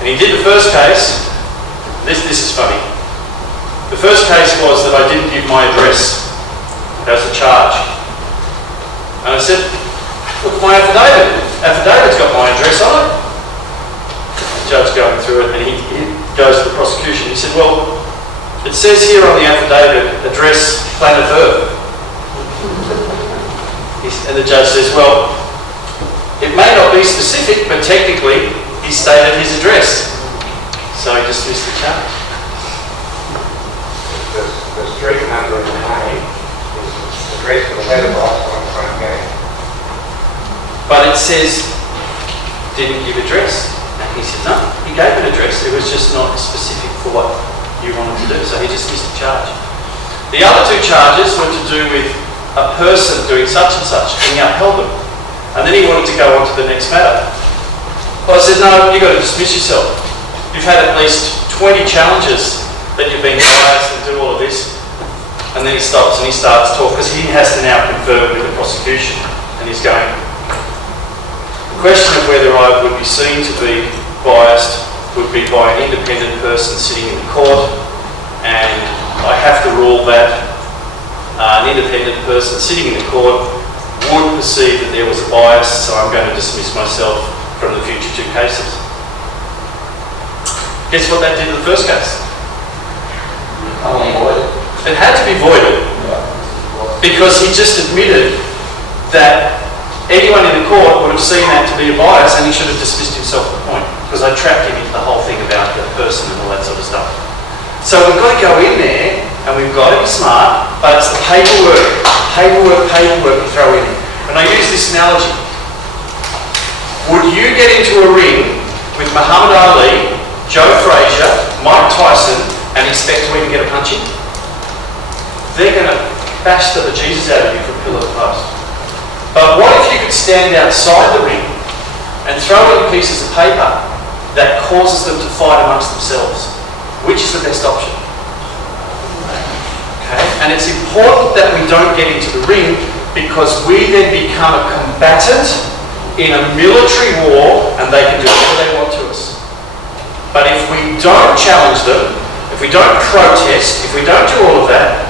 And he did the first case. This is funny. The first case was that I didn't give my address. That was the charge. And I said, look, my affidavit's got my address on it. The judge going through it and he goes to the prosecution. He said, well, it says here on the affidavit, address planet Earth. And the judge says, well, it may not be specific, but technically he stated his address. So he dismissed the charge. The street number in the name is the address of the letterbox on the front gate. But it says, didn't give address. And he said, no, he gave an address. It was just not specific for what you wanted to do. So he dismissed the charge. The other 2 charges were to do with a person doing such and such, and he upheld them. And then he wanted to go on to the next matter. Well, I said, no, you've got to dismiss yourself. You've had at least 20 challenges that you've been biased and do all of this. And then he stops and he starts talking because he has to now confer with the prosecution. And he's going, the question of whether I would be seen to be biased would be by an independent person sitting in the court, and I have to rule that an independent person sitting in the court would perceive that there was a bias, so I'm going to dismiss myself from the future two cases. Guess what that did to the first case? It had to be voided because he just admitted that anyone in the court would have seen that to be a bias and he should have dismissed himself at the point because I trapped him into the whole thing about the person and all that sort of stuff. So we've got to go in there and we've got to be smart, but it's the paperwork we throw in. And I use this analogy. Would you get into a ring with Muhammad Ali, Joe Frazier, Mike Tyson and expect to even get a punch in? They're going to bash the bejesus out of you from pillar to post. But what if you could stand outside the ring and throw in pieces of paper that causes them to fight amongst themselves? Which is the best option? Okay? And it's important that we don't get into the ring because we then become a combatant in a military war and they can do whatever they want to us. But if we don't challenge them, if we don't protest, if we don't do all of that,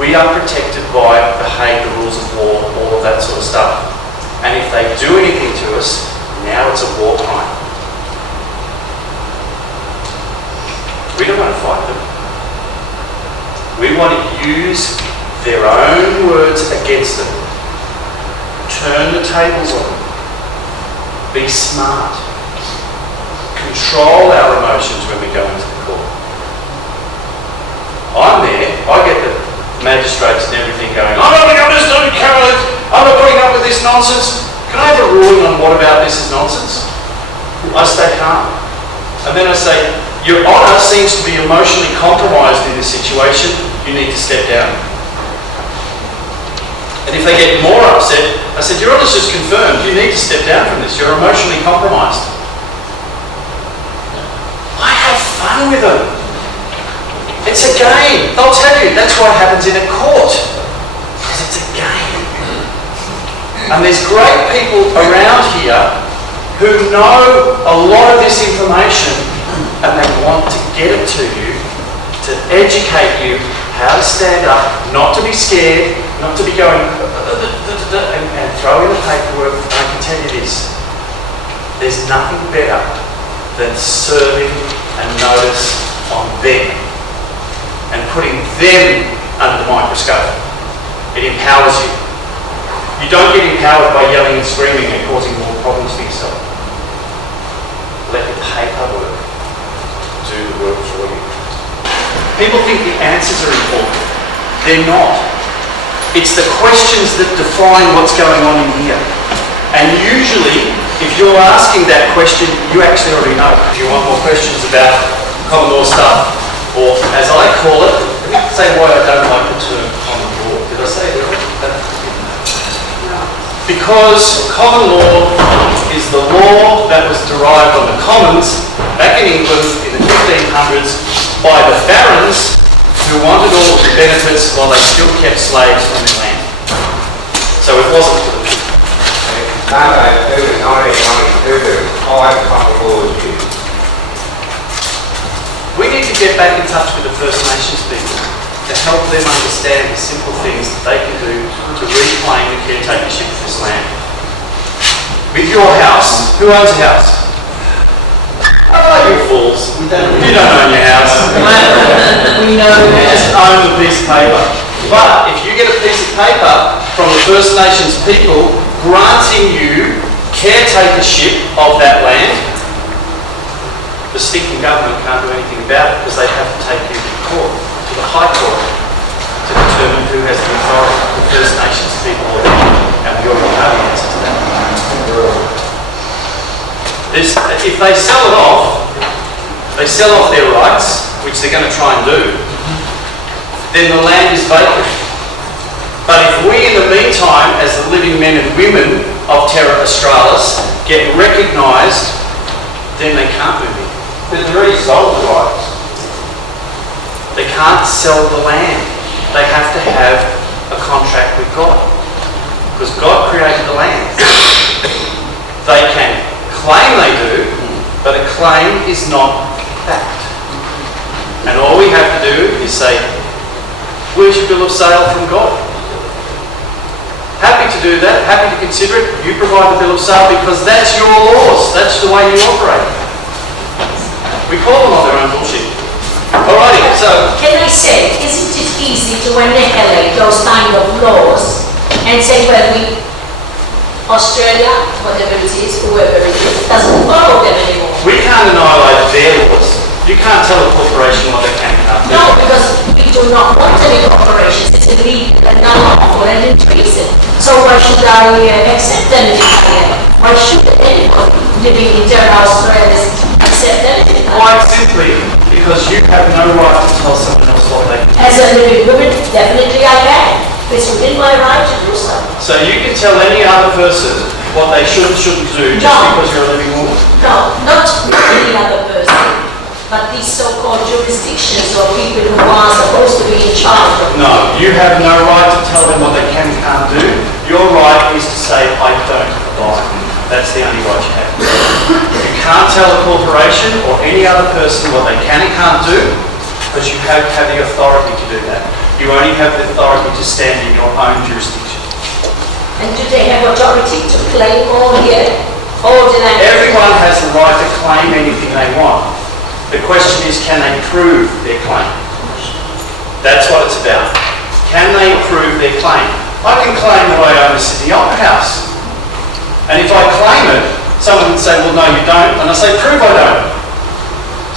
we are protected by the Hague, the rules of war, all of that sort of stuff. And if they do anything to us, now it's a war crime. We don't want to fight them. We want to use their own words against them. Turn the tables on them. Be smart. Control our emotions when we go into the court. I'm there, I get the magistrates and everything going, I'm not putting up with this, I'm not putting up with this nonsense. Can I have a ruling on what about this is nonsense? I stay calm. And then I say, Your Honour seems to be emotionally compromised in this situation, you need to step down. And if they get more upset, I said, Your Honour's just confirmed, you need to step down from this, you're emotionally compromised. I have fun with them. It's a game. They'll tell you that's what happens in a court. Because it's a game. And there's great people around here who know a lot of this information and they want to get it to you, to educate you how to stand up, not to be scared, not to be going and throw in the paperwork. And I can tell you this, there's nothing better than serving a notice on them and putting them under the microscope. It empowers you. You don't get empowered by yelling and screaming and causing more problems for yourself. Let the paperwork do the work for you. People think the answers are important. They're not. It's the questions that define what's going on in here. And usually, if you're asking that question, you actually already know. If you want more questions about common law stuff, or as I call it, let me say why I don't like the term common law. Did I say it earlier? Because common law is the law that was derived on the commons back in England in the 1500s by the barons who wanted all of the benefits while they still kept slaves on their land. So it wasn't for the people. In 1992, there was 5 common laws used. We need to get back in touch with the First Nations people to help them understand the simple things that they can do to reclaim the caretakership of this land. With your house, who owns a house? Oh, you fools. You don't own your house. We know You that. just own the piece of paper. But if you get a piece of paper from the First Nations people granting you caretakership of that land, the stinking government can't do anything about it because they have to take you to court, to the High Court, to determine who has the authority. The First Nations people or them. And we already know the answer to that. If they sell it off, they sell off their rights, which they're going to try and do, then the land is vacant. But if we, in the meantime, as the living men and women of Terra Australis, get recognised, then they can't move in. But they're already sold the rights. They can't sell the land. They have to have a contract with God. Because God created the land. They can claim they do, but a claim is not fact. And all we have to do is say, where's your bill of sale from God? Happy to do that, happy to consider it. You provide the bill of sale because that's your laws. That's the way you operate. We call them on their own bullshit. Alrighty, so... Can I say, isn't it easy to annihilate those kind of laws and say, well, Australia, whatever it is, whoever it is, doesn't follow them anymore? We can't annihilate their laws. You can't tell a corporation what they can and can't do. No, because we do not want any corporations. It's illegal and unlawful and in treason. So why should I accept anything here? Why should anyone living in Terra Australia accept anything? Quite simply, because you have no right to tell someone else what they can. As a living woman, definitely I can. It's within my right to do so. So you can tell any other person what they should and shouldn't do just because you're a living woman? No, not any other person. But these so-called jurisdictions or people who are supposed to be in charge of... No, you have no right to tell them what they can and can't do. Your right is to say, I don't abide. That's the only right you have. You can't tell a corporation or any other person what they can and can't do because you have the authority to do that. You only have the authority to stand in your own jurisdiction. And do they have authority to claim all here? All the land? Everyone has the right to claim anything they want. The question is, can they prove their claim? That's what it's about. Can they prove their claim? I can claim that I own the Sydney Opera House. And if I claim it, someone can say, well, no, you don't. And I say, prove I don't.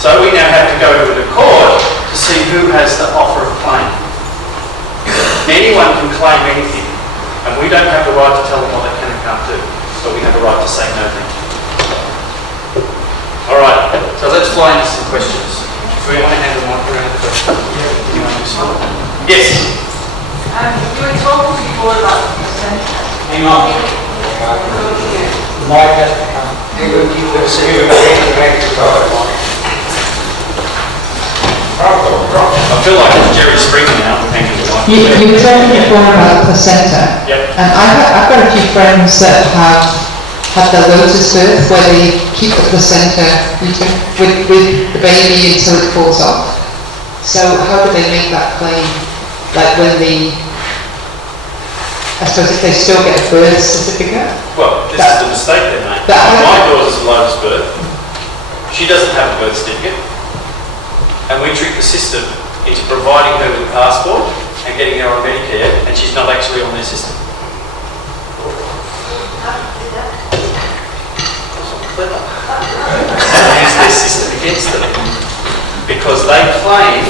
So we now have to go to the court to see who has the offer of claim. Anyone can claim anything. And we don't have the right to tell them what they can and can't do. But we have a right to say no thank you. All right, so let's fly into some questions. Do we want to handle one around the question? Yes. You were talking before about the placenta. Hang on. The mic has to come. I feel like it's Jerry Springer now. You were talking before about the placenta. Yep. And I've got a few friends that have had their lotus birth where they keep the placenta with the baby until it falls off. So how do they make that claim? Like when I suppose if they still get a birth certificate? Well, this is the mistake they made. My daughter's a lotus birth. She doesn't have a birth certificate. And we trick the system into providing her with a passport and getting her on Medicare, and she's not actually on their system. Clever. Use their system against them. Because they claim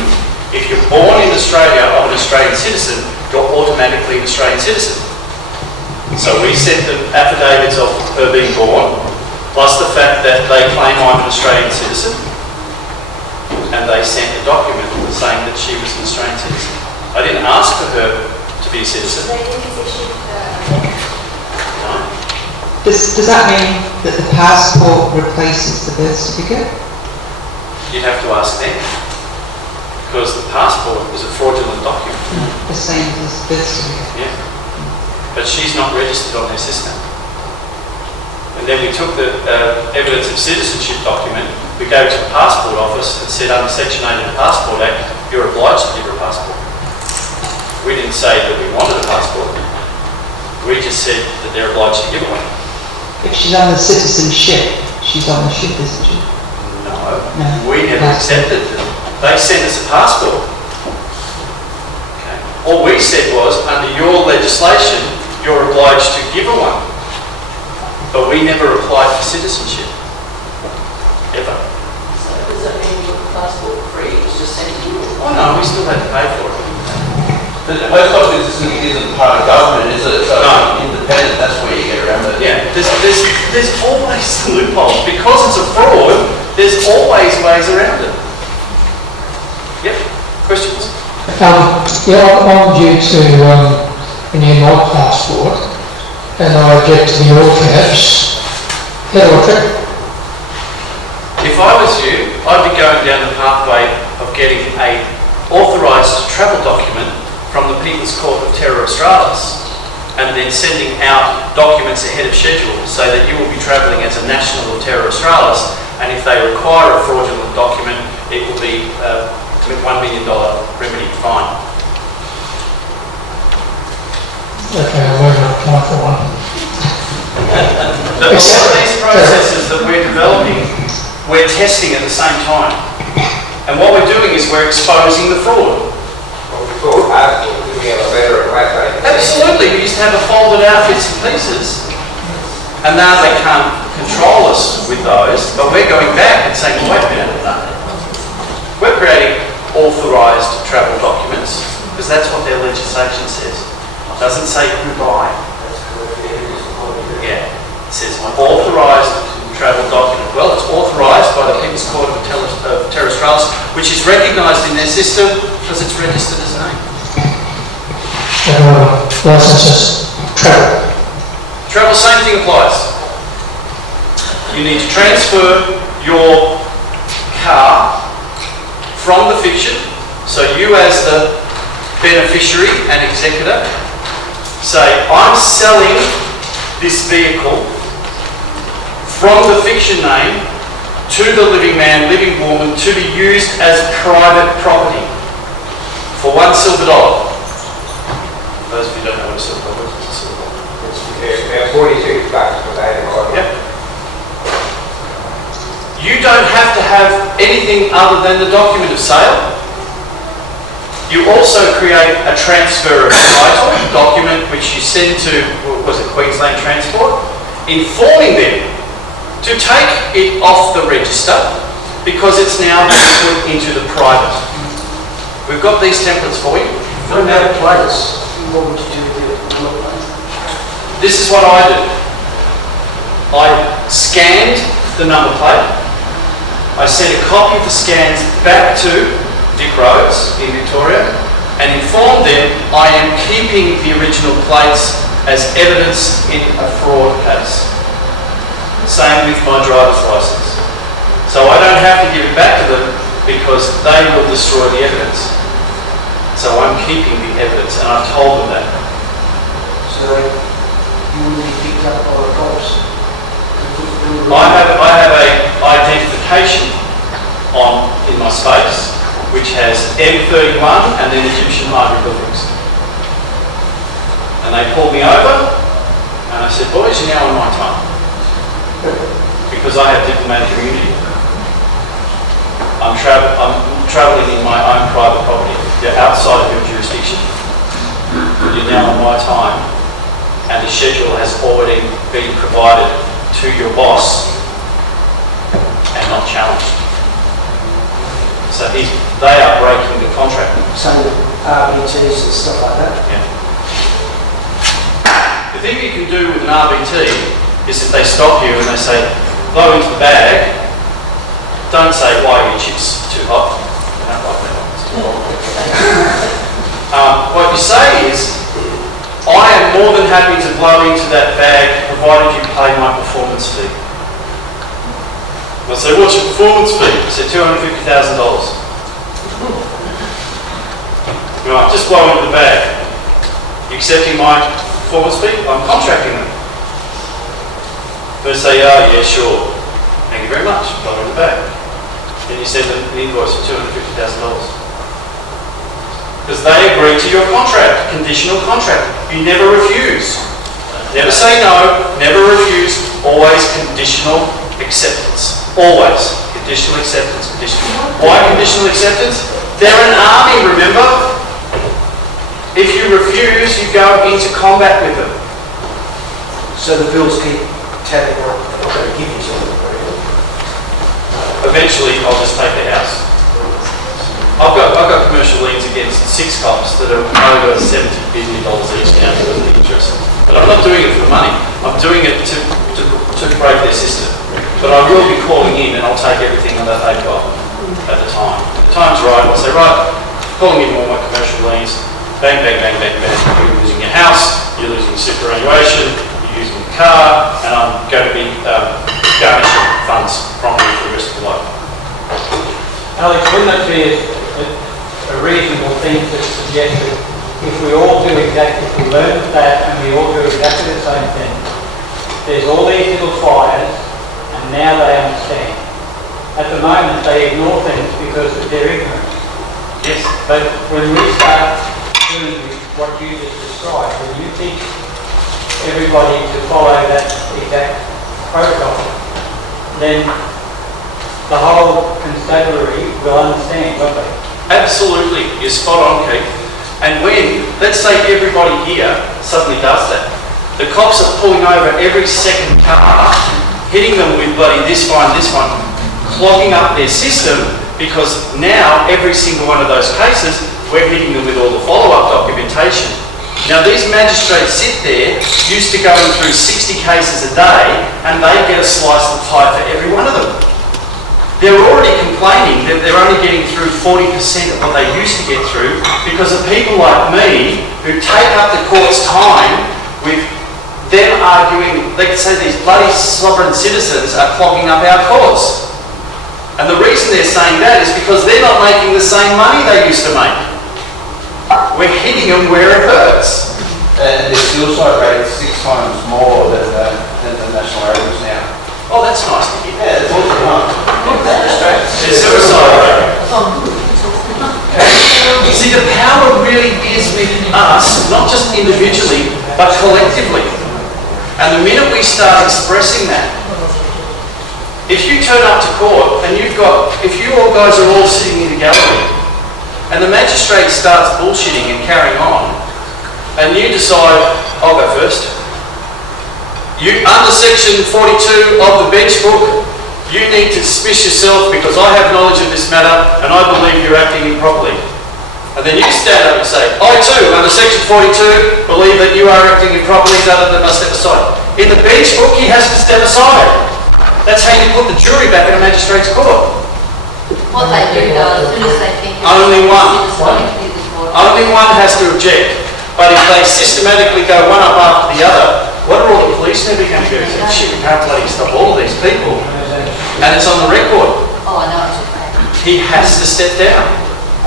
if you're born in Australia of an Australian citizen, you're automatically an Australian citizen. So we sent them affidavits of her being born, plus the fact that they claim I'm an Australian citizen, and they sent a document saying that she was an Australian citizen. I didn't ask for her to be a citizen. Does that mean that the passport replaces the birth certificate? You'd have to ask them. Because the passport is a fraudulent document. The same as birth certificate? Yeah. But she's not registered on their system. And then we took the evidence of citizenship document, we gave it to the passport office and said under Section 8 of the Passport Act, you're obliged to give her a passport. We didn't say that we wanted a passport. We just said that they're obliged to give her one. If she's on the citizenship, she's on the ship, isn't she? No. No. We never accepted them. They sent us a passport. Okay. All we said was, under your legislation, you're obliged to give her one. But we never applied for citizenship. Ever. So does that mean your passport free? It's just sent to you? Oh no, we still had to pay for it. But the post office isn't part of government, is it? So No. independent, that's where you get around it. Yeah, there's always loopholes. Because it's a fraud, there's always ways around it. Yep. Questions? Yeah, I'm due to renew my passport, and I get to the all caps. How do I check? If I was you, I'd be going down the pathway of getting a authorised travel document from the People's Court of Terra Australis, and then sending out documents ahead of schedule so that you will be travelling as a national of Terra Australis, and if they require a fraudulent document, it will be a $1 million remedy fine. Okay, I'm going to apply for one. But a lot of these processes that we're developing, we're testing at the same time. And what we're doing is we're exposing the fraud. Well, we thought afterwards we have a better class. Absolutely, we used to have a folded out bits and pieces. And now they can't control us with those, but we're going back and saying, wait a minute, no. We're creating authorised travel documents, because that's what their legislation says. It doesn't say goodbye. Yeah, it says authorised travel document. Well, it's authorised by the People's Court of Terra Australis, which is recognised in their system because it's registered as a name. Licenses, travel. Travel, same thing applies. You need to transfer your car from the fiction, so you as the beneficiary and executor say, I'm selling this vehicle from the fiction name to the living man, living woman, to be used as private property for $1 silver. Those of you who don't know what a silver dollar is, it's a silver dollar. Yeah, about $46 for that. Yep. You don't have to have anything other than the document of sale. You also create a transfer of title document which you send to, was it Queensland Transport, informing them to take it off the register because it's now been put into the private. We've got these templates for you. What about plates? What would you do with the number plate? This is what I do. I scanned the number plate. I sent a copy of the scans back to Vic Roads in Victoria and informed them I am keeping the original plates as evidence in a fraud case. Same with my driver's license. So I don't have to give it back to them because they will destroy the evidence. So I'm keeping the evidence and I've told them that. So you wouldn't be picked up by the cops? I have a identification on in my space which has M31 and then Egyptian hieroglyphics. And they pulled me over and I said, boys, you're now on my time. Because I have diplomatic immunity. I'm travelling in my own private property. You're outside of your jurisdiction. You're now on my time. And the schedule has already been provided to your boss and not challenged. So they are breaking the contract. So RBTs and stuff like that? Yeah. The thing you can do with an RBT is if they stop you and they say, blow into the bag, don't say, why are your chips too hot? I don't like that one, it's too hot. What you say is, I am more than happy to blow into that bag provided you pay my performance fee. They'll say, what's your performance fee? I said, $250,000. Right, just blow into the bag. You accepting my performance fee? I'm contracting them. They say, oh yeah, sure. Thank you very much. Blow in the bag. Then you send them an invoice for $250,000. Because they agree to your contract, conditional contract. You never refuse. Never say no, never refuse, always conditional acceptance. Always. Conditional acceptance, conditional. Why conditional acceptance? They're an army, remember? If you refuse, you go into combat with them. So the bills keep telling what I'm going to give you something. Eventually, I'll just take the house. I've got commercial liens against 6 cops that are over $70 billion each now because of the interest. But I'm not doing it for money. I'm doing it to break their system. But I will be calling in and I'll take everything that they've got at the time. If the time's right, I'll say, right, calling in all my commercial liens, bang, bang, bang, bang, bang. You're losing your house, you're losing your superannuation, you're using your car, and I'm going to be garnishing funds from you for the rest of your life. Alex, wouldn't it be a reasonable thing to suggest that if we learn that and we all do exactly the same thing, there's all these little fires and now they understand. At the moment they ignore things because they're ignorant. Yes. But when we start doing what you just described, when you teach everybody to follow that exact protocol, then the whole constabulary will understand, won't they? Absolutely, you're spot on, Keith. And when, let's say everybody here suddenly does that, the cops are pulling over every second car, hitting them with bloody this one, clogging up their system, because now every single one of those cases, we're hitting them with all the follow-up documentation. Now these magistrates sit there, used to going through 60 cases a day, and they get a slice of the pie for every one of them. They're already complaining that they're only getting through 40% of what they used to get through because of people like me who take up the court's time with them arguing, they could say these bloody sovereign citizens are clogging up our courts. And the reason they're saying that is because they're not making the same money they used to make. We're hitting them where it hurts. And the suicide rate is 6 times more than the national average now. Oh, that's nice to hear. Yeah, it's also It's suicide rate. See, the power really is with us, not just individually, but collectively. And the minute we start expressing that, if you turn up to court and if you all guys are all sitting in the gallery and the magistrate starts bullshitting and carrying on, and you decide, I'll go first. You, under section 42 of the bench book, you need to dismiss yourself because I have knowledge of this matter and I believe you're acting improperly. And then you stand up and say, I too, under section 42, believe that you are acting improperly, that must step aside. In the bench book, he has to step aside. That's how you put the jury back in a magistrate's court. What they do though, as soon as they think... Only one. Only one has to to object. But if they systematically go one up after the other, what are all the police never going to do? Say, shit, we can't bloody stop all of these people. And it's on the record. Oh, I know it's a fact. He has to step down.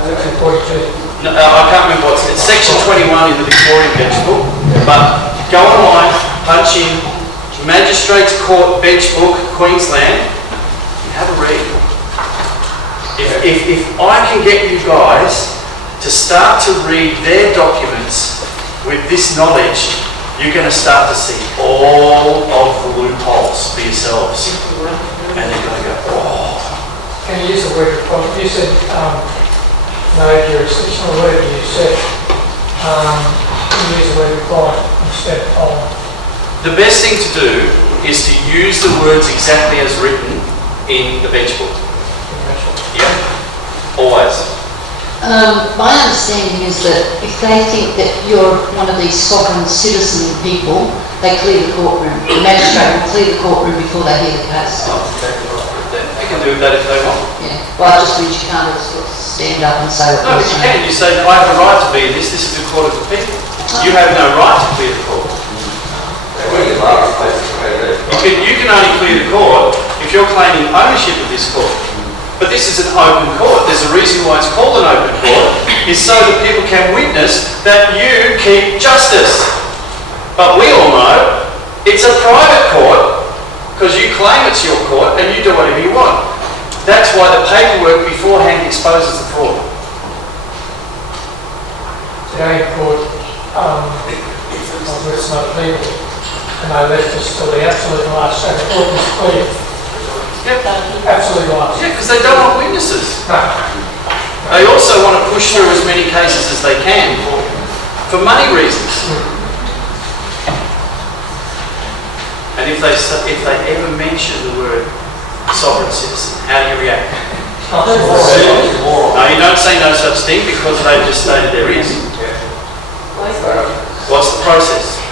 Section 42. No, I can't remember what's it's section 21 in the Victorian bench book. But go online, punch in Magistrates Court Bench Book, Queensland, and have a read. If I can get you guys to start to read their documents with this knowledge, you're going to start to see all of the loopholes for yourselves. And they're going to go, oh. Can you use the word, you said no jurisdictional word, you said you use the word required instead of... The best thing to do is to use the words exactly as written in the bench book. Yeah, always. My understanding is that if they think that you're one of these sovereign citizen people, they clear the courtroom. The magistrate will clear the courtroom before they hear the case. Oh, exactly right. They can do that if they want. Yeah. Well, I just mean you can't stand up and say what No, you're but you saying. can. You say, I have a right to be in this. This is the court of the people. You have no right to clear the court. You can only clear the court if you're claiming ownership of this court. But this is an open court. There's a reason why it's called an open court, is so that people can witness that you keep justice. But we all know it's a private court because you claim it's your court and you do whatever you want. That's why the paperwork beforehand exposes the fraud. Today in court, it's not legal, and they left us till the absolute last second. The court was clear. Yep. Absolutely last. Yeah, because they don't want witnesses. No. They also want to push through as many cases as they can for money reasons. And if they ever mention the word sovereign citizen, how do you react? No, you don't say no such thing because they've just stated there is. What's the process?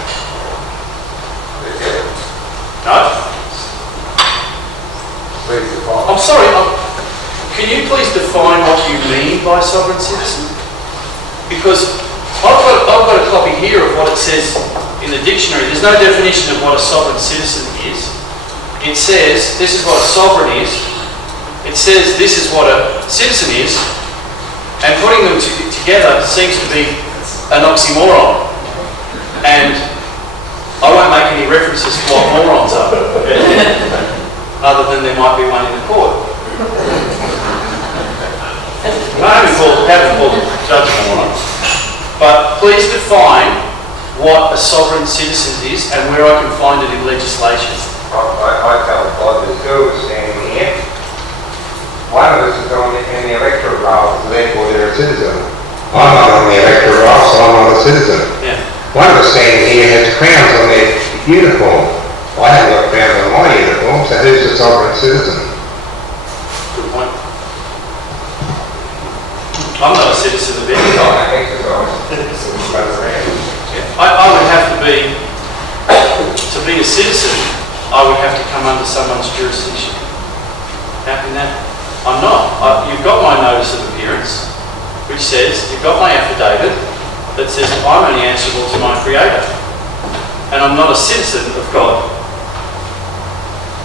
No? I'm sorry, can you please define what you mean by sovereign citizen? Because I've got a copy here of what it says in the dictionary. There's no definition of what a sovereign citizen is. It says, this is what a sovereign is. it says this is what a citizen is, and putting them together seems to be an oxymoron. And I won't make any references to what morons are, other than there might be one in the court. I haven't called the judge a moron. But please define what a sovereign citizen is and where I can find it in legislation. I tell the two standing here, one of us is in the electoral roll, so therefore they're a citizen. I'm not on the electoral roll, so I'm not a citizen. Yeah. One of us standing here has crowns on their uniform. I haven't got crowns on my uniform, so who's the sovereign citizen? Good point. I'm not a citizen of any kind. I would have to be a citizen, I would have to come under someone's jurisdiction. How can that? I'm not. You've got my notice of appearance, which says, you've got my affidavit that says I'm only answerable to my Creator. And I'm not a citizen of God.